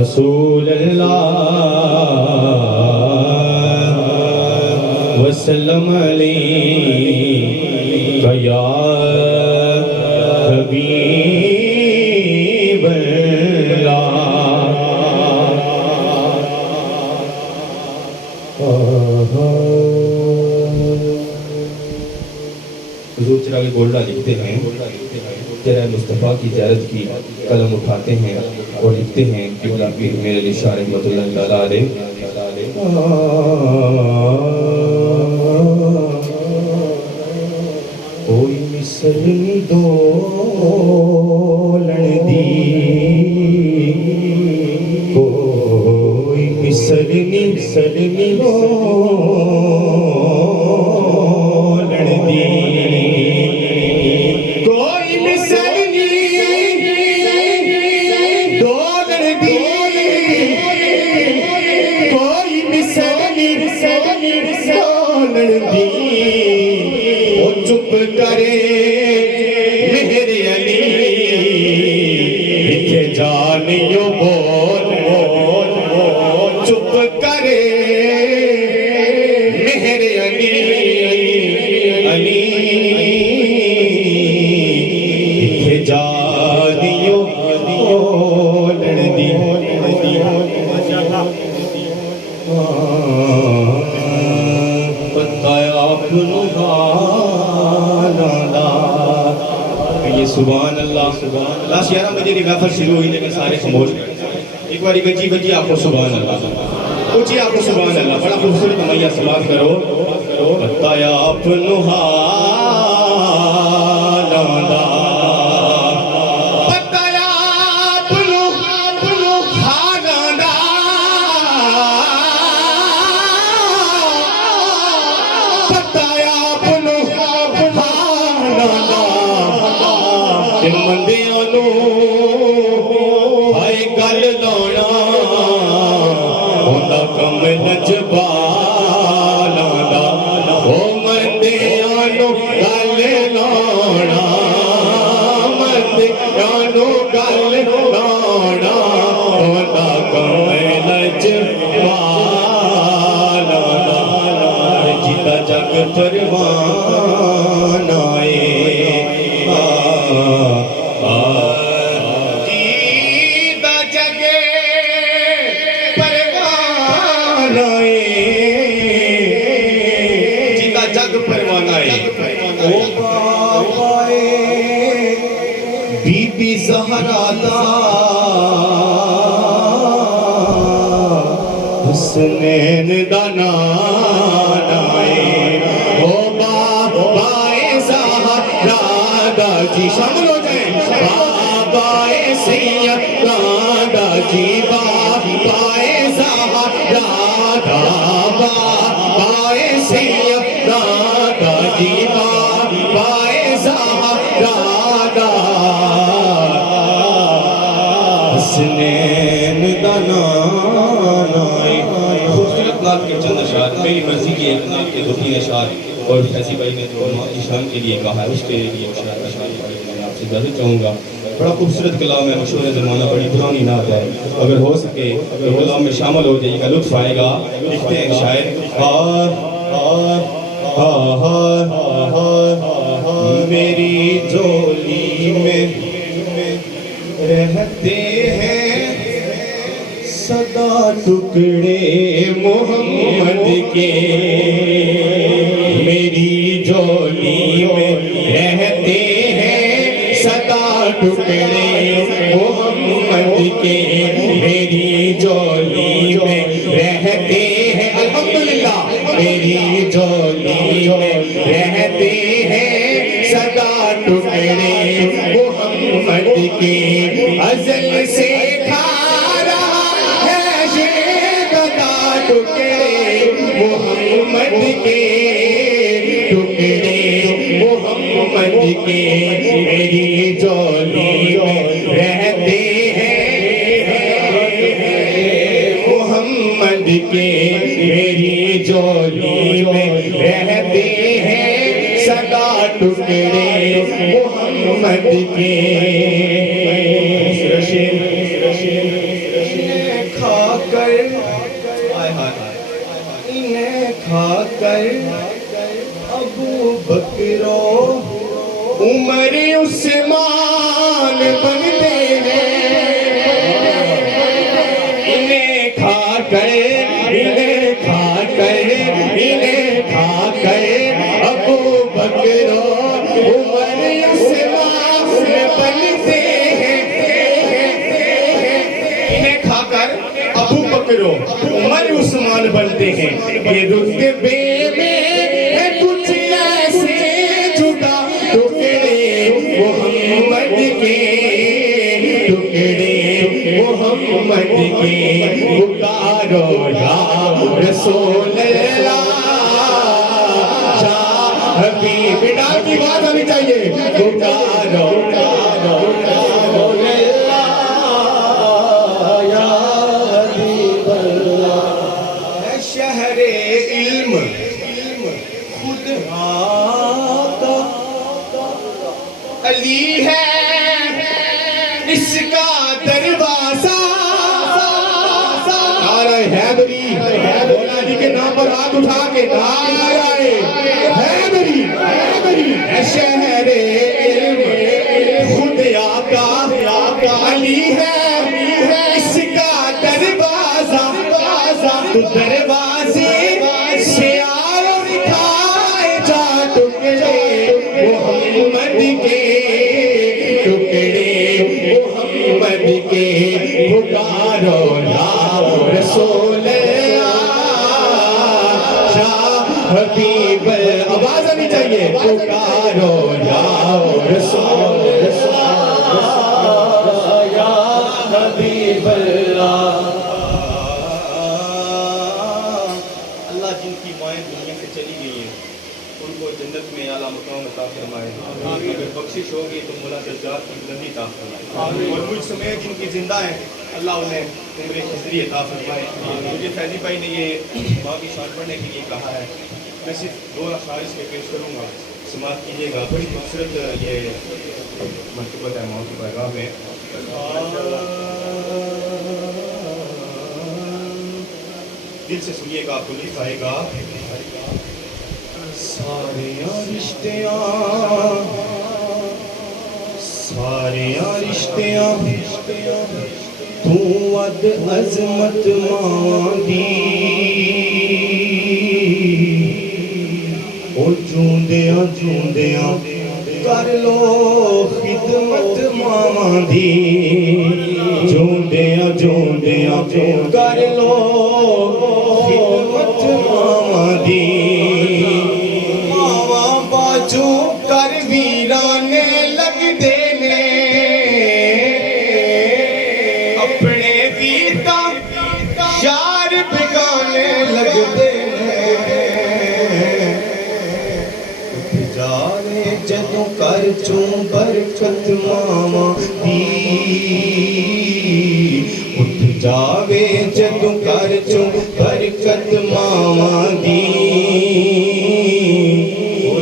رسول اللہ وسلم علیہ یا حبیب حضور چراغ گولڈا لکھتے ہیں جرہ مصطفیٰ کی زیارت کی قلم اٹھاتے ہیں اور لکھتے ہیں قبلہ پیر میر علی شاہ رحمۃ اللہ تعالیٰ علیہ کوئی مثل نہیں دولن دی کوئی مثل نہیں دولن دی کوئی مثل نہیں دولن دی کوئی مثل نہیں دولن دی وہ چپ کرے مہر علی لکھے جانیو بول چپ کرے مہر علی لکھے جانیو بولن دی بتایا اپنو یہ سبحان اللہ لاش 11 بجے کی محفل شروع ہوئی لیکن سارے خاموش ہیں ایک باری گجی آپ کو سبحان اللہ اونچی آپ کو سبحان اللہ بڑا خوبصورت میاں سماعت کرو بتایا اپنو حالاں بتایا اپنو حالاں بتایا اپنو حالاں مندیاں نو ہائے گل لانا ہوندا کم نجبالاں دا او مندیاں نو گل لانا مندیاں نو گل لانا ہوندا کم نجبالاں دا جیتا جگ پروان آئے جیتا جگ پروان آئے جیتا جگ پروان آئے او بابا بی بی زہرا دا حسنین دا نام آئے او بابا زہرا دا جی شامل ہو جائیں بابا سیدنا دا جی بابا زہرا دا بابا سیدنا دا جی بابا زہرا دا حسنین دا نام آئے خوبصورت نعت کے چند اشعار میری مرضی کی ایک نعت کے 2-3 اشعار اور فیضی بھائی نے جو ماں شان کے لیے کہا ہے اس کے لیے اشعار میں آپ سے اجازت چاہوں گا بڑا خوبصورت کلام ہے مشہور زمانہ بڑی پرانی نعت ہے اگر ہو سکے تو کلام میں شامل ہو جائے گا لطف آئے گا لکھتے ہیں شاعر میری جولی میں رہتے ہیں صدا ٹکڑے محمد کے میری جولی میں رہتے ہیں صدا ٹکڑے محمد کے میری جولی میں رہتے ہیں الحمدللہ میری جولی میں رہتے ہیں صدا ٹکڑے محمد کے ازل سے کھا رہا ہے شیدہ ٹکڑے محمد کے ٹکڑے محمد کے میری جولی میں رہتے ہیں محمد کے میری جولی میں رہتے ہیں صدا ٹکڑے محمد کے کھا کر انہیں کھا کر ابو بکر و عمر عثمان بنتے ہیں انہیں کھا کر ابو بکر و عمر عثمان فرماتے ہیں کہ رتبے میں ہے کچھ ایسے جدا ٹکڑے محمد کے ٹکڑے محمد کے پکارو یا رسول اللہ شاہ حبیب ڈال کی بات ہونی چاہیے پکارو شہر علم خود علی ہے اس کا دروازہ نعرہ حیدری مولا علی کے نام پر ہاتھ اٹھا کے نعرہ حیدری شہر علم خود آقا علی ہے اس کا دروازہ تو دروازے سے آؤ اٹھائے جا ٹکڑے محمد کے ٹکڑے محمد کے پکارو یا رسول اللہ شاہ حبیب آواز آنی چاہیے پکارو یا رسول اللہ یا حبیب اللہ جن کی مائیں دنیا سے چلی گئی ہیں ان کو جنت میں اعلیٰ مقام عطا فرمائے اگر بخشش ہوگی تو مولا سجاد کی بلندی عطا فرمائے اور مجھ سمیت جن کی زندہ ہیں اللہ انہیں عمر خضری عطا فرمائے مجھے فیضی بھائی نے یہ ماں کی شان پڑھنے کے لیے کہا ہے میں صرف 2 اشعار اس کے پیش کروں گا سماعت کیجیے گا بڑی خوبصورت یہ مرتبت ہے ماں کی پیغام میں دل سے سنیے گا آپ کو لکھ آئے گا سارے رشتیاں تو ود عظمت ماں دی او جوندیاں کر لو خدمت ماں دی جوندیاں کر لو خدمت ماں دی ماواں باجو کر ویرانے لگ دینے اپنے ویتا یار بگانے لگ دینے جاوے جدوں کر چوں برکت ماواں دی جاوے جدوں کر چوں برکت ماواں دی او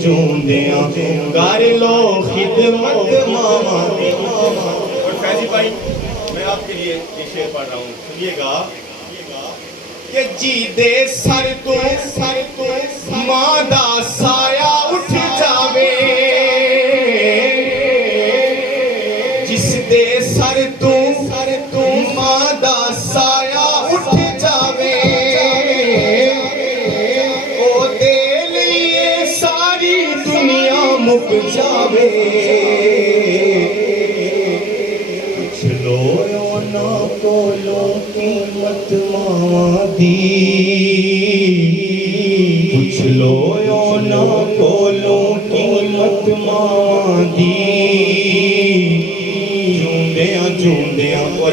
جوندیاں کر لو خدمت ماواں دی اور فیضی بھائی میں آپ کے لیے یہ شعر پڑھ رہا ہوں سنیے گا کہ جی دے سر تو ماں دا سایہ اٹھ جاوے جس دے سر تو ماں دا سایہ اٹھ جاوے او دے لیے ساری دنیا مک جاوے پوچھ لو نا کولو قیمت ماں دی پوچھ لو نا کولو قیمت ماں دی جوندیاں اور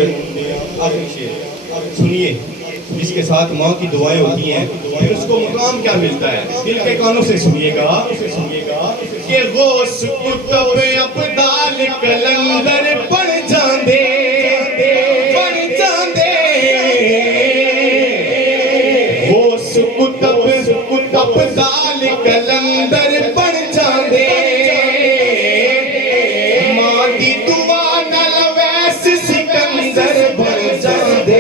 آخری شعر سنیے جس کے ساتھ ماں کی دعائیں ہوتی ہیں پھر اس کو مقام کیا ملتا ہے دل کے کانوں سے سنیے گا کہ غوث کتب ابدال کلندر پڑھ جاندے غوث کتب ابدال کلندر پڑھ جاندے ماں دی دعا نال ویس سکندر بن جاندے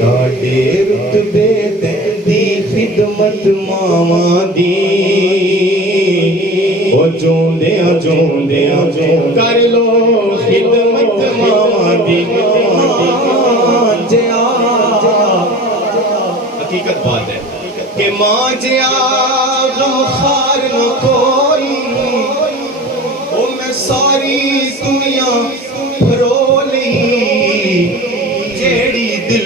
ڈاڈے رتبے دیندی خدمت ماواں دی او جوندیاں کر لو خدمت ماواں دی حقیقت بات ہے کہ ماں جیا غمخار نہ کوئی او میں ساری دنیا پھرو لی جیڑی دل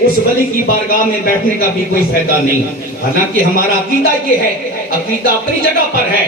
اس ولی کی بارگاہ میں بیٹھنے کا بھی کوئی فائدہ نہیں۔ حالانکہ ہمارا عقیدہ یہ ہے، عقیدہ اپنی جگہ پر ہے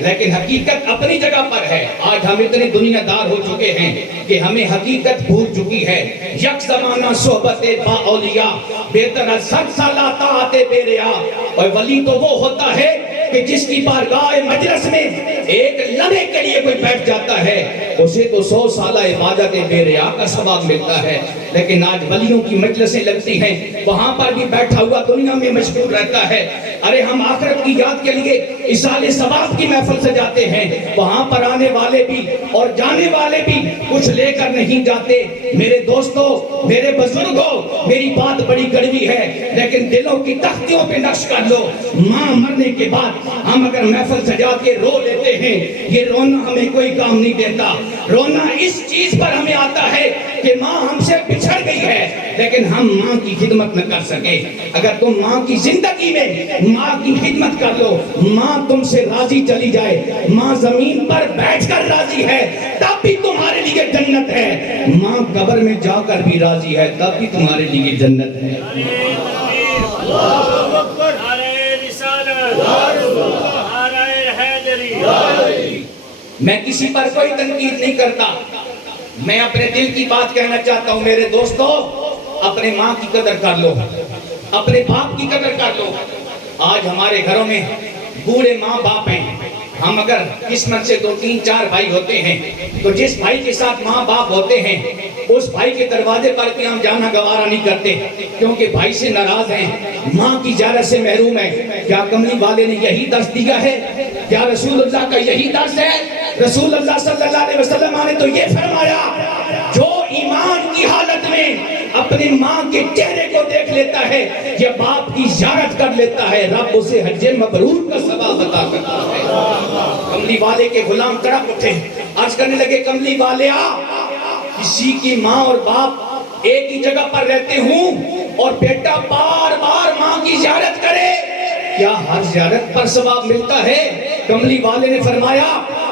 لیکن حقیقت اپنی جگہ پر ہے۔ آج ہم اتنے دنیا دار ہو چکے ہیں کہ ہمیں حقیقت بھول چکی ہے۔ یک زمانہ صحبت با اولیاء، بہتر از 100 سالہ طاعت بے ریا۔ اور ولی تو وہ ہوتا ہے کہ جس کی بارگاہ مجلس میں ایک لمحے کے لیے کوئی بیٹھ جاتا ہے، اسے تو 100 سالہ عبادت بے ریا کا ثواب ملتا ہے۔ لیکن آج ولیوں کی مجلسیں لگتی ہیں، وہاں پر بھی بیٹھا ہوا دنیا میں مشغول رہتا ہے۔ ارے ہم آخرت کی یاد کے لیے اصالِ ثواب کی محفل سجاتے ہیں، وہاں پر آنے والے بھی اور جانے والے بھی کچھ لے کر نہیں جاتے۔ میرے دوستو، میرے بزرگوں، میری بات بڑی کڑوی ہے لیکن دلوں کی تختیوں پہ نقش کر لو۔ ماں مرنے کے بعد ہم اگر محفل سجا کے رو لیتے ہیں، یہ رونا ہمیں کوئی کام نہیں دیتا۔ رونا اس چیز پر ہمیں آتا ہے کہ ماں ہم سے بچھڑ گئی ہے لیکن ہم ماں کی خدمت نہ کر سکے۔ اگر تم ماں کی زندگی میں ماں کی خدمت کر لو، ماں تم سے راضی چلی جائے، ماں زمین پر بیٹھ کر راضی ہے تب بھی تمہارے لیے جنت ہے، ماں قبر میں جا کر بھی راضی ہے تب بھی تمہارے لیے جنت ہے۔ میں کسی پر کوئی تنقید نہیں کرتا، میں اپنے دل کی بات کہنا چاہتا ہوں۔ میرے دوستو، اپنے ماں کی قدر کر لو، اپنے باپ کی قدر کر لو۔ آج ہمارے گھروں میں بوڑھے ماں باپ ہیں، ہم اگر قسمت سے 2 3 4 بھائی ہوتے ہیں تو جس بھائی کے ساتھ ماں باپ ہوتے ہیں اس بھائی کے دروازے پر بھی ہم جانا گوارا نہیں کرتے کیونکہ بھائی سے ناراض ہیں، ماں کی زیارت سے محروم ہیں۔ کیا کملی والے نے یہی درس دیا ہے؟ کیا رسول اللہ کا یہی درس ہے؟ رسول اللہ صلی اللہ علیہ وسلم نے تو یہ فرمایا، جو ایمان کی حالت میں اپنی ماں کے چہرے کو دیکھ لیتا ہے یا باپ کی زیارت کر لیتا ہے، رب اسے حج مبرور کا ثواب عطا کرتا ہے۔ کملی والے کے غلام تڑپ اٹھے، عرض کرنے لگے، کملی والے کسی کی ماں اور باپ ایک ہی جگہ پر رہتے ہوں اور بیٹا بار بار ماں کی زیارت کرے، کیا ہر زیارت پر ثواب ملتا ہے؟ کملی والے نے فرمایا،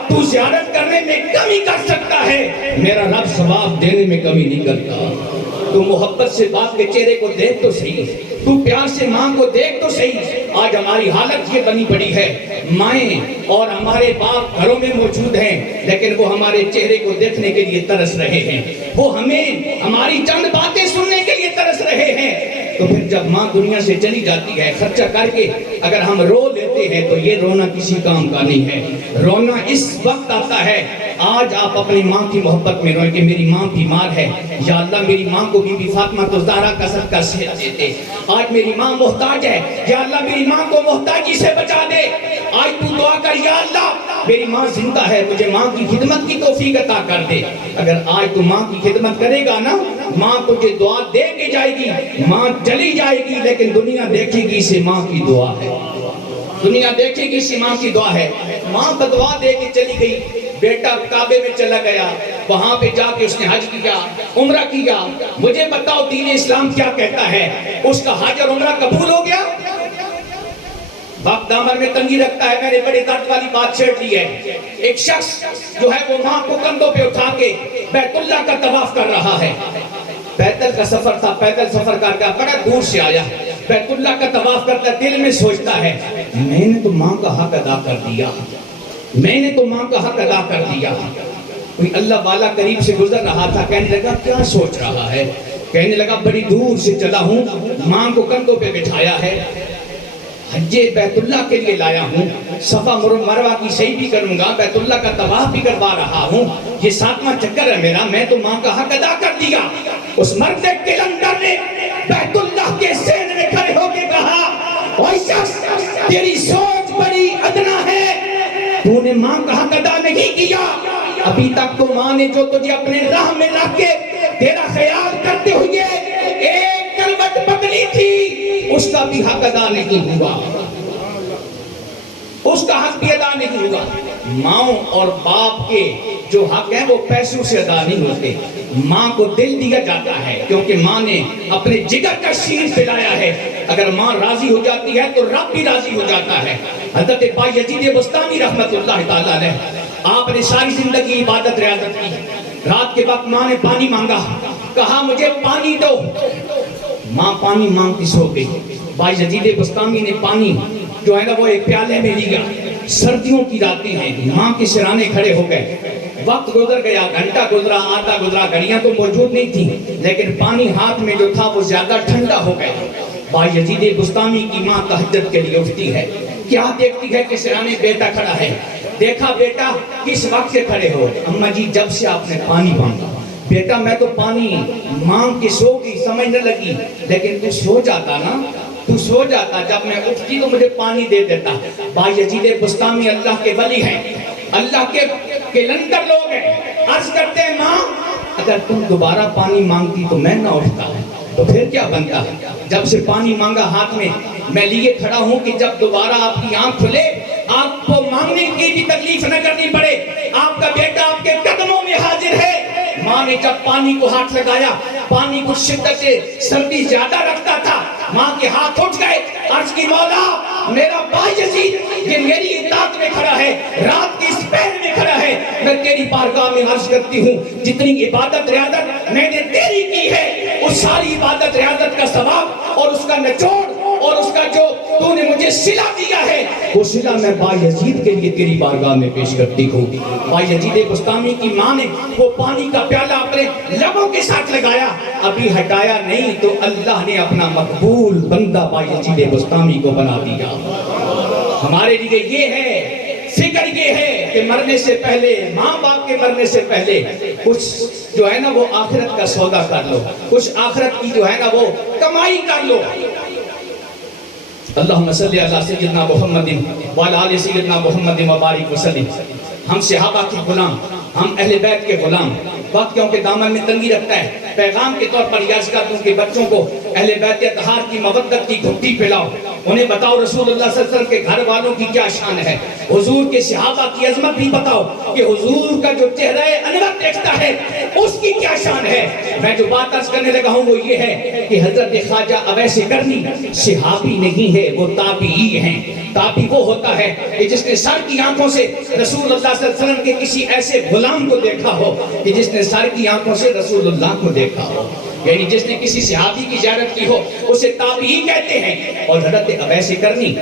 تو زیارت کرنے میں کمی کر سکتا ہے، میرا رب ثواب دینے میں کمی نہیں کرتا۔ تو محبت سے باپ کے چہرے کو دیکھ تو صحیح، تو پیار سے ماں کو دیکھ تو صحیح۔ آج ہماری حالت یہ بنی پڑی ہے، مائیں اور ہمارے باپ گھروں میں موجود ہیں لیکن وہ ہمارے چہرے کو دیکھنے کے لیے ترس رہے ہیں، وہ ہمیں ہماری چند باتیں سننے کے لیے ترس رہے ہیں۔ تو پھر جب ماں دنیا سے چلی جاتی ہے، خرچہ کر کے اگر ہم رو لیتے ہیں تو یہ رونا کسی کام کا نہیں ہے۔ رونا اس وقت آتا ہے، آج آپ اپنی ماں کی محبت میں روئیں کہ میری ماں بیمار ہے، یا اللہ میری ماں کو بی بی فاطمہ الزہرا کا صدقہ صحت دے دے۔ آج میری ماں محتاج ہے، یا اللہ میری ماں کو محتاجی سے بچا دے۔ آج تو دعا کر، یا اللہ میری ماں زندہ ہے، مجھے ماں کی خدمت کی توفیق عطا کر دے۔ اگر آج تو ماں کی خدمت کرے گا نا، ماں تجھے دعا دے کے جائے گی، ماں چلی جائے گی لیکن دنیا دیکھے گی اسے ماں کی دعا ہے، دنیا دیکھے گی اسے ماں کی دعا ہے۔ ماں بدعا دے کے چلی گئی، بیٹا کعبے میں چلا گیا، وہاں پہ جا کے اس نے حج کیا، عمرہ کیا۔ مجھے بتاؤ دین اسلام کیا کہتا ہے؟ اس کا حج اور عمرہ قبول ہو گیا؟ باپ دامن میں تنگی رکھتا ہے۔ میں نے بڑی درد والی بات چھیڑ لی ہے۔ ایک شخص جو ہے وہ ماں کو کندھوں پہ اٹھا کے بیت اللہ کا طواف کر رہا ہے۔ پیدل کا سفر تھا، پیدل سفر کر کے بڑا دور سے آیا، بیت اللہ کا طواف کرتا، دل میں سوچتا ہے، میں نے تو ماں کا حق ادا کر دیا، میں نے تو ماں کا حق ادا کر دیا۔ کوئی اللہ والا قریب سے گزر رہا تھا، کہنے لگا کیا سوچ رہا ہے؟ کہنے لگا بڑی دور سے چلا ہوں، ماں کو کندھوں پہ بٹھایا ہے، حج بیت اللہ کے لیے لایا ہوں، صفا مروہ کی صحیح بھی کروں گا، بیت اللہ کا طواف بھی کروا رہا ہوں، یہ 7واں چکر ہے میرا، میں تو ماں کا حق ادا کر دیا۔ اس مرد کلندر نے بیت اللہ کے سین میں کھڑے ہو کے کہا، اوہ شخص تیری سوچ بڑی ادنا ہے، تو نے ماں کا حق ادا نہیں کیا۔ ابھی تک تو ماں نے جو تجھے اپنے راہ میں رکھ کے تیرا خیال کرتے ہوئے ایک کلمت بدلی تھی، اس کا بھی حق ادا نہیں ہوا، اس کا حق بھی ادا نہیں ہوا۔ ماں اور باپ کے جو حق ہیں وہ پیسوں سے ادا نہیں ہوتے۔ ماں کو دل دیا جاتا ہے کیونکہ ماں نے اپنے جگر کا شیر پلایا ہے۔ اگر ماں راضی ہو جاتی ہے تو رب بھی راضی ہو جاتا ہے۔ حضرت پاک یزید بستانی رحمت اللہ تعالیٰ علیہ، آپ نے ساری زندگی عبادت ریاضت کی۔ رات کے وقت ماں نے پانی مانگا، کہا مجھے پانی دو۔ ماں پانی مانگتی سو گئی. بھائی یزید بستامی نے پانی جو ہے نا وہ ایک پیالے میں لیا. سردیوں کی راتیں ہیں, ماں کے سرانے کھڑے ہو گئے. وقت گزر گیا, گھنٹہ گزرا, آدھا گزرا, گھڑیاں تو موجود نہیں تھیں, لیکن پانی ہاتھ میں جو تھا وہ زیادہ ٹھنڈا ہو گیا. بھائی یزید بستامی کی ماں تہجد کے لیے اٹھتی ہے. کیا دیکھتی ہے کہ سرانے بیٹا کھڑا ہے. دیکھا بیٹا کس وقت سے کھڑے ہو. اماں جی جب سے آپ نے پانی مانگا. بیٹا میں تو پانی مانگ کے سو گئی, سمجھ نہ لگی, لیکن تو سو جاتا نا, تو سو جاتا, جب میں اٹھتی تو مجھے پانی دے دیتا. بھائی یزید بستامی اللہ کے ولی ہیں, اللہ کے کلندر لوگ ہیں. عرض کرتے ہیں ماں اگر تم دوبارہ پانی مانگتی تو میں نہ اٹھتا, تو پھر کیا بنتا. جب سے پانی مانگا ہاتھ میں لیے کھڑا ہوں کہ جب دوبارہ آپ کی آنکھ کھلے آپ کو مانگنے کی بھی تکلیف نہ کرنی پڑے. آپ کا بیٹا آپ کے قدموں میں حاضر ہے. ماں نے جب پانی کو ہاتھ لگایا, پانی کو شدت سے سردی زیادہ رکھتا تھا, ماں کے ہاتھ اٹھ گئے. عرض کی مولا میرا بھائی یزید یہ میری اطاعت میں کھڑا ہے, رات کی اس پہر میں کھڑا ہے, میں تیری بارگاہ میں عرض کرتی ہوں جتنی عبادت ریاضت میں نے تیری کی ہے اس ساری عبادت ریاضت کا ثواب اور اس کا نچوڑ اور اس کا جو تو نے مجھے صلہ دیا ہے وہ صلہ میں بھائی یزید کے لیے تیری بارگاہ میں پیش کرتی ہوں. بھائی یزید بستامی کی ماں نے وہ پانی کا پیالہ اپنے لبوں کے ساتھ لگایا, ابھی ہٹایا نہیں تو اللہ نے اپنا مقبول بندہ بھائی یزید بستامی کو بنا دیا. ہمارے لیے یہ ہے, فکر یہ ہے کہ مرنے سے پہلے, ماں باپ کے مرنے سے پہلے کچھ جو ہے نا وہ آخرت کا سودا کر لو, کچھ آخرت کی جو ہے نا وہ کمائی کر لو. اللہم صلی علی سیدنا محمد وعلی آل سیدنا محمد مبارک وسلم. ہم صحابہ کے غلام, ہم اہل بیت کے غلام. وقت کیونکہ دامن میں تنگی رکھتا ہے, پیغام کے طور پر یاد کر دوں کہ بچوں کو اہل بیت اطہار کی مودت کی گھٹی پلاؤ, انہیں بتاؤ رسول اللہ صلی اللہ علیہ وسلم کے گھر والوں کی کیا شان ہے, حضور کے صحابہ کی عظمت بھی بتاؤ کہ حضور کا جو چہرہ انور دیکھتا ہے اس کی کیا شان ہے. میں جو بات عرض کرنے لگا ہوں وہ یہ ہے کہ حضرت خواجہ اویس کرنی صحابی نہیں ہے, وہ تابعی ہیں. تابعی وہ ہوتا ہے کہ جس نے سر کی آنکھوں سے رسول اللہ صلی اللہ علیہ وسلم کے کسی ایسے غلام کو دیکھا ہو, کہ جس نے سر کی آنکھوں سے رسول اللہ کو دیکھا ہو, یعنی جس نے کسی صحابی کی زیارت کی ہو اسے تابعی کہتے ہیں. اور حضرت اویس کرنی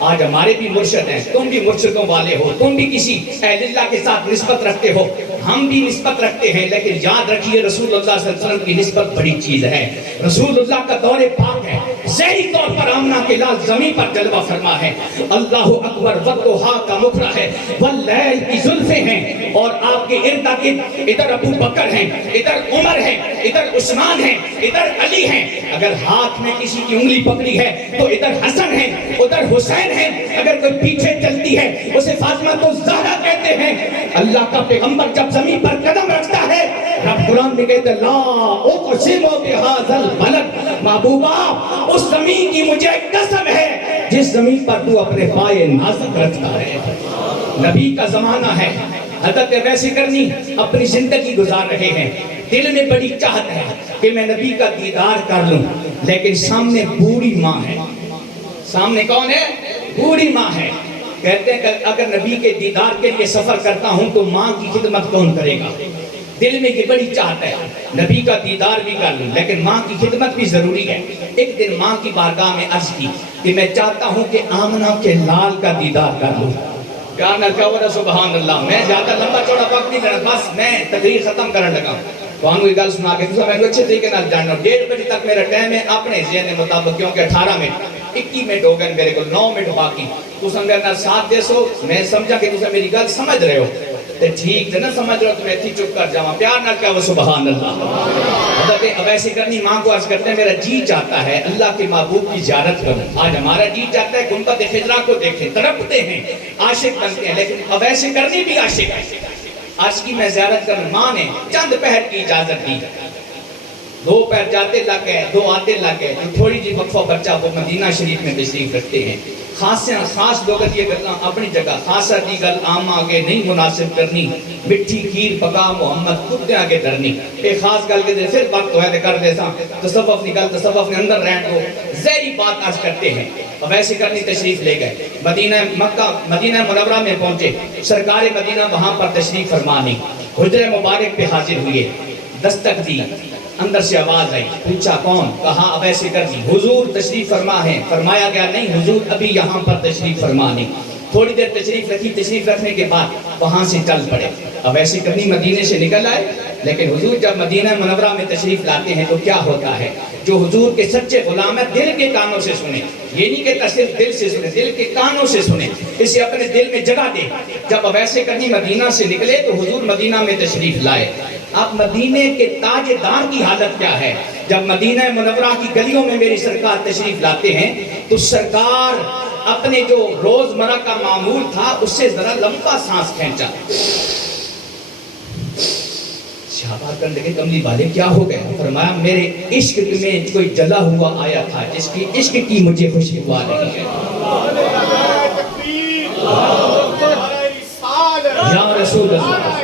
آج ہمارے بھی مرشد ہیں, تم بھی مرشدوں والے ہو, تم بھی کسی اہل اللہ کے ساتھ نسبت رکھتے ہو, ہم بھی نسبت رکھتے ہیں, لیکن یاد رکھیے رسول اللہ صلی اللہ علیہ وسلم کی نسبت بڑی چیز ہے. رسول اللہ کا دور پاک ہے, ظاہری طور پر آمنہ کے لال زمین پر جلوہ فرما ہے, اللہ اکبر والضحیٰ کا مکرہ ہے, واللیل کی زلفیں ہیں, اور آپ کے ارد گرد ادھر ابو بکر ہیں, ادھر عمر ہیں, ادھر عثمان ہیں, ادھر علی ہیں. اگر ہاتھ میں کسی کی انگلی پکڑی ہے تو ادھر حسن ہیں, ادھر حسین ہیں, اگر کوئی پیچھے چلتی ہے اسے فاطمہ تو زہرا کہتے ہیں. اللہ کا پیغمبر جب زمین پر قدم رکھتا ہے رب قرآن میں کہتے لا اقسم بہذا البلد, محبوبہ اس زمین کی مجھے قسم ہے جس زمین پر تو اپنے پائے نازک رکھتا ہے. نبی کا زمانہ ہے, حضرت اویس کرنی اپنی زندگی گزار رہے ہیں, دل میں بڑی چاہت ہے کہ میں نبی کا دیدار کر لوں, لیکن سامنے بوڑھی ماں ہے. سامنے کون ہے؟ بوڑھی ماں ہے. کہتے ہیں کہ اگر نبی کے دیدار کے لیے سفر کرتا ہوں تو ماں کی خدمت کون کرے گا. دل میں یہ بڑی چاہت ہے نبی کا دیدار بھی کر لوں, لیکن ماں کی خدمت بھی ضروری ہے. ایک دن ماں کی بارگاہ میں عرض کی کہ میں چاہتا ہوں کہ آمنہ کے لال کا دیدار کر لوں. پیار نہ کہو نا سبحان اللہ. میں زیادہ لمبا چوڑا وقت نہیں لینا, بس میں تقریر ختم کرنے لگا. تو ہم یہ گل سنا کے میں اچھے طریقے نال جاننا. 1:30 بجے تک میرا ٹائم ہے اپنے ذہن مطابق, کیونکہ 18 منٹ 21 منٹ ہو گئے میرے کو, 9 منٹ باقی. تساں میرے نال ساتھ دے سو, میں سمجھا کہ تساں میری گل سمجھ رہے ہو, تے ٹھیک ہے نا سمجھ رہے ہو تو میں اتھی چپ کر جاواں. پیار نال کہو سبحان اللہ. حضرت اویس کرنی ماں کو عرض کرتے ہیں میرا جی چاہتا ہے اللہ کے محبوب کی زیارت کروں. آج ہمارا جی چاہتا ہے گنبد خضرا کو دیکھیں, تڑپتے ہیں, عاشق بنتے ہیں, لیکن اویس کرنی بھی عاشق ہے. آج کی میں زیارت کروں. ماں نے چند پہر کی اجازت دی, 2 پیر جاتے لگ گئے, 2 آتے لگ گئے. تھوڑی جی وقفہ بچہ وہ مدینہ شریف میں تشریف رکھتے ہیں. خاص لوگت یہ گلاں اپنی جگہ, خاصا دی گل عام آگے نہیں مناسب کرنی, مٹھی کھیر پکا محمد کتے آگے درنی. ایک خاص گل کے دے پھر وقت ہوئے دے کر دے ساں تصوف نکل, تصوف نے اندر رہن کو زہری بات آج کرتے ہیں. اویس کرنی تشریف لے گئے, مدینہ مکہ مدینہ منورہ میں پہنچے, سرکار مدینہ وہاں پر تشریف فرمانی, حجرہ مبارک پہ حاضر ہوئے, دستک دی, اندر سے آواز آئی، پوچھا کون؟ کہا اویس کرنی۔ حضور تشریف فرما ہے؟ فرمایا گیا نہیں حضور ابھی یہاں پر تشریف فرما نہیں۔ تھوڑی دیر تشریف رکھی، تشریف رکھنے کے بعد وہاں سے چل پڑے۔ اویس کرنی مدینے سے نکل آئے، لیکن حضور جب مدینہ منورہ میں تشریف لاتے ہیں تو کیا ہوتا ہے؟ جو حضور کے سچے غلام ہیں دل کے کانوں سے سنیں، یہ نہیں کہ صرف دل سے سنیں، دل کے کانوں سے سنیں، اسے اپنے دل میں جگہ دیں۔ جب اویس کرنی مدینہ سے نکلے تو حضور مدینہ میں تشریف لائے۔ اب مدینے کے تاجدار کی حالت کیا ہے؟ جب مدینہ منورہ کی گلیوں میں میری سرکار تشریف لاتے ہیں تو سرکار اپنے جو روزمرہ کا معمول تھا اس سے ذرا لمبا سانس کھینچا۔ صحابہ کرنے لگے کملی والے کیا ہو گیا؟ فرمایا میرے عشق میں کوئی جلا ہوا آیا تھا جس کی عشق کی مجھے خوشبو آ رہی ہے۔ یا رسول اللہ،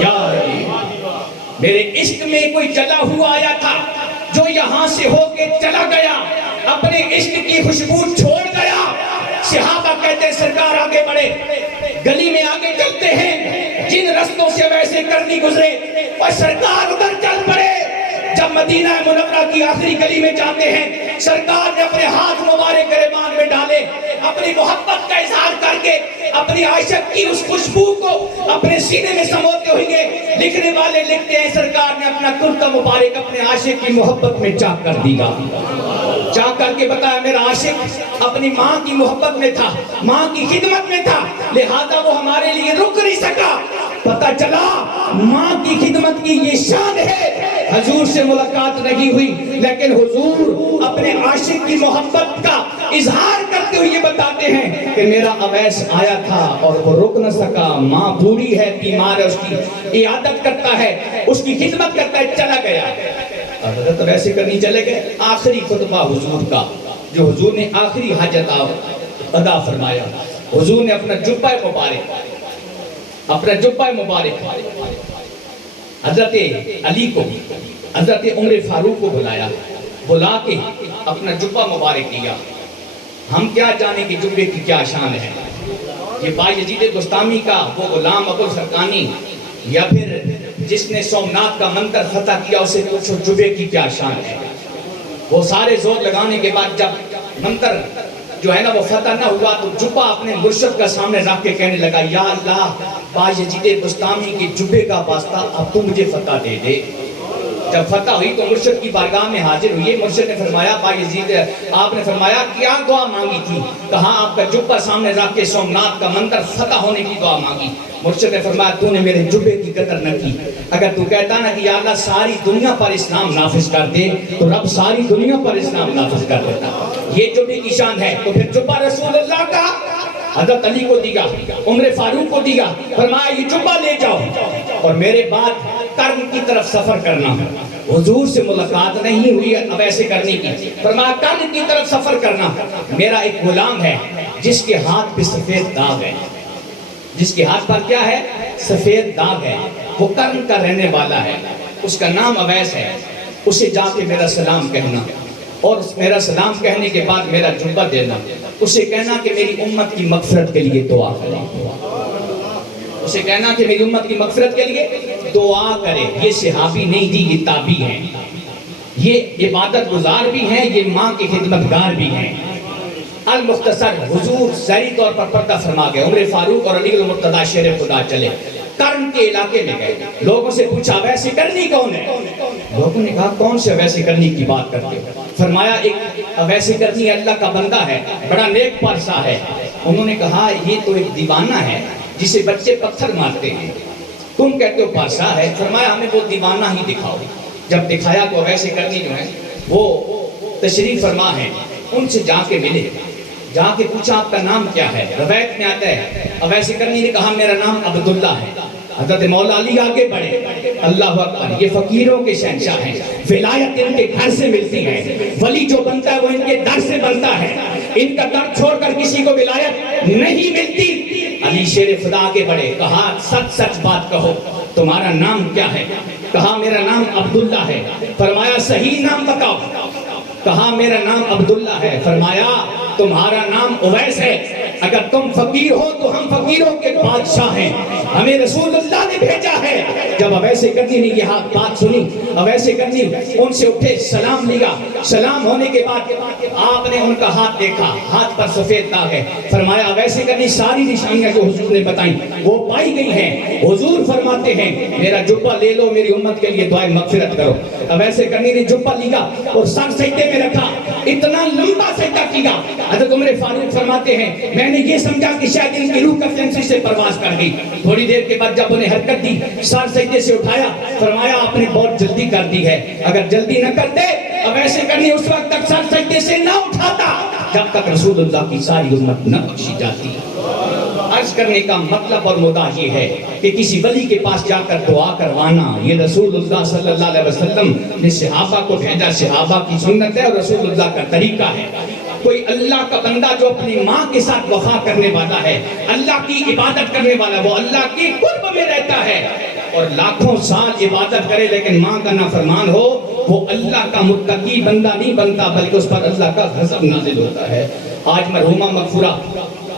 یا علی، میرے عشق میں کوئی جلا ہوا آیا تھا جو یہاں سے ہو کے چلا گیا، اپنے عشق کی خوشبو چھوڑ گیا۔ صحابہ کہتے ہیں سرکار آگے بڑھے، گلی میں آگے چلتے ہیں، جن رستوں سے ویسے کرنی گزرے وہ سرکار ادھر چل پڑے۔ جب مدینہ منورہ کی آخری گلی میں جاتے ہیں سرکار نے اپنے ہاتھ مبارک گریبان میں ڈالے، اپنی محبت کا اظہار کر کے اپنی عاشق کی اس خوشبو کو اپنے سینے میں سموتے ہوئے لکھنے والے لکھتے ہیں سرکار نے اپنا کرتا مبارک اپنے عاشق کی محبت میں چاک کر دیا۔ چاک کر کے بتایا میرا عاشق اپنی ماں کی محبت میں تھا، ماں کی خدمت میں تھا، لہذا وہ ہمارے لیے رک نہیں سکا۔ پتہ چلا ماں کی خدمت کی یہ شان ہے۔ حضور سے ملاقات نہیں ہوئی لیکن حضور اپنے عاشق کی محبت کا اظہار کرتے ہوئے یہ بتاتے ہیں کہ میرا اویس آیا تھا اور وہ رک نہ سکا، ماں بوڑھی ہے، بیمار ہے، اس کی عیادت کرتا ہے، اس کی خدمت کرتا ہے، چلا گیا۔ حضرت اویس کرنی چلے گئے۔ آخری خطبہ حضور کا جو حضور نے آخری حاجت ادا فرمایا، حضور نے اپنا جبہ مبارک حضرت علی کو، حضرت عمر فاروق کو بلا کے اپنا جبہ مبارک دیا۔ ہم کیا جانے کہ جبے کی کیا شان ہے؟ یہ بایزید بستامی کا وہ غلام ابو الحرقانی یا پھر جس نے سومنات کا منتر فتح کیا اسے پوچھو جبے کی کیا شان ہے؟ وہ سارے زور لگانے کے بعد جب منتر جو ہے نا وہ فتح نہ ہوا تو جبہ اپنے مرشد کا سامنے رکھ کے کہنے لگا یا اللہ بایزید بستامی کے جبے کا واسطہ اب تو مجھے فتح دے دے۔ جب فتح ہوئی تو مرشد کی بارگاہ میں حاضر ہوئی۔ مرشد نے فرمایا بایزید آپ نے فرمایا کیا دعا مانگی تھی؟ کہا آپ کا جبہ سامنے رکھ کے سومنات کا منتر فتح ہونے کی دعا مانگی۔ مرشد نے فرمایا تو نے میرے جبے کی قدر نہ کی، اگر تو کہتا نا کہ یا اللہ ساری دنیا پر اسلام نافذ کر دے تو رب ساری دنیا پر اسلام نافذ کر دیتا۔ یہ جبے کی شان ہے۔ تو پھر جبہ رسول اللہ کا حضرت علی کو دیا، عمر فاروق کو دیا، فرمایا یہ جبہ لے جاؤ اور میرے بعد کرم کی طرف سفر کرنا۔ حضور سے ملاقات نہیں ہوئی اویس کرنی کی، فرمایا کرم کی طرف سفر کرنا۔ میرا ایک غلام ہے جس کے ہاتھ پہ سفید داغ ہے، جس کے ہاتھ پر کیا ہے؟ سفید داغ ہے، وہ کرم کا رہنے والا ہے، اس کا نام اویس ہے، اسے جا کے میرا سلام کہنا اور میرا سلام کہنے کے بعد میرا جبہ دینا، اسے کہنا کہ میری امت کی مغفرت کے لیے دعا کرے، اسے کہنا کہ میری امت کی مغفرت کے لیے دعا کرے۔ یہ صحابی نہیں دی، یہ تابعی ہیں، یہ عبادت گزار بھی ہیں، یہ ماں کی خدمتگار بھی ہیں۔ المختصر حضور ظاہری طور پر پردہ فرما گئے، عمر فاروق اور علی المرتضیٰ شیر خدا چلے، کرم کے علاقے میں گئے، لوگوں سے پوچھا اویس کرنی کون ہے؟ لوگوں نے کہا کون سے اویس کرنی کی بات کرتے ہو؟ فرمایا ایک اویس کرنی اللہ کا بندہ ہے، بڑا نیک پارسا ہے۔ انہوں نے کہا یہ تو ایک دیوانہ ہے جسے بچے پتھر مارتے ہیں، تم کہتے ہو پارسا ہے۔ فرمایا ہمیں وہ دیوانہ ہی دکھاؤ۔ جب دکھایا تو اویس کرنی جو ہے وہ تشریف فرما ہے، ان سے جا کے ملے، جا کے پوچھا آپ کا نام کیا ہے؟ روایت میں آتا ہے اویس کرنی نے کہا میرا نام عبداللہ ہے۔ حضرت مولا علی آگے بڑھے، اللہ اکبر، یہ فقیروں کے شہنشاہ ہیں، ولایت ان کے گھر سے ملتی ہے، ولی جو بنتا ہے وہ ان کے در سے بنتا ہے، ان کا در چھوڑ کر کسی کو ولایت نہیں ملتی۔ علی شیر خدا آگے بڑھے، کہا سچ سچ بات کہو، تمہارا نام کیا ہے؟ کہا میرا نام عبداللہ ہے۔ فرمایا صحیح نام بتاؤ۔ کہا میرا نام عبداللہ ہے۔ فرمایا تمہارا نام اویس ہے؟ اگر تم فقیر ہو تو ہم فقیروں کے بادشاہ ہیں، ہمیں رسول اللہ نے بھیجا ہے۔ جب اویس قرنی نے یہ بات سنی، اویس قرنی ان سے اٹھے، سلام لیا، سلام ہونے کے بعد آپ نے ان کا ہاتھ دیکھا، ہاتھ پر سفید داغ ہے۔ فرمایا اویس قرنی ساری نشانیاں جو حضور نے بتائیں وہ پائی گئی ہیں۔ حضور فرماتے ہیں میرا جبہ لے لو، میری امت کے لیے دعائے مغفرت کرو۔ اویس قرنی نے جبہ لیا اور سر سجدے میں رکھا، اتنا لمبا سجدہ کیا۔ حضرت عمر فاروق فرماتے ہیں میں نے یہ سمجھا کہ شاید ان کی روح کفنسی سے پرواز کر گئی۔ تھوڑی دیر کے بعد جب انہیں حرکت دی، سر سجدے سے اٹھایا، فرمایا آپ نے بہت جلدی کر دی ہے، اگر جلدی نہ کرتے اویس قرنی اس وقت تک سر سجدے سے نہ اٹھاتا جب تک رسول اللہ کی ساری امت نہ بخشی جاتی۔ عرض کرنے کا مطلب اور مدعا یہ ہے کہ کسی ولی کے پاس جا کر دعا کروانا یہ رسول اللہ صلی اللہ علیہ وسلم نے صحابہ کو بھیجا، صحابہ کی سنت ہے اور رسول اللہ کا طریقہ ہے۔ کوئی اللہ کا بندہ جو اپنی ماں کے ساتھ وفا کرنے والا ہے، اللہ کی عبادت کرنے والا، وہ اللہ کی قرب میں رہتا ہے اور لاکھوں سال عبادت کرے لیکن ماں کا نافرمان ہو، وہ اللہ کا متقی بندہ نہیں بنتا بلکہ اس پر اللہ کا غضب نازل ہوتا ہے۔ آج مرحومہ مغفورہ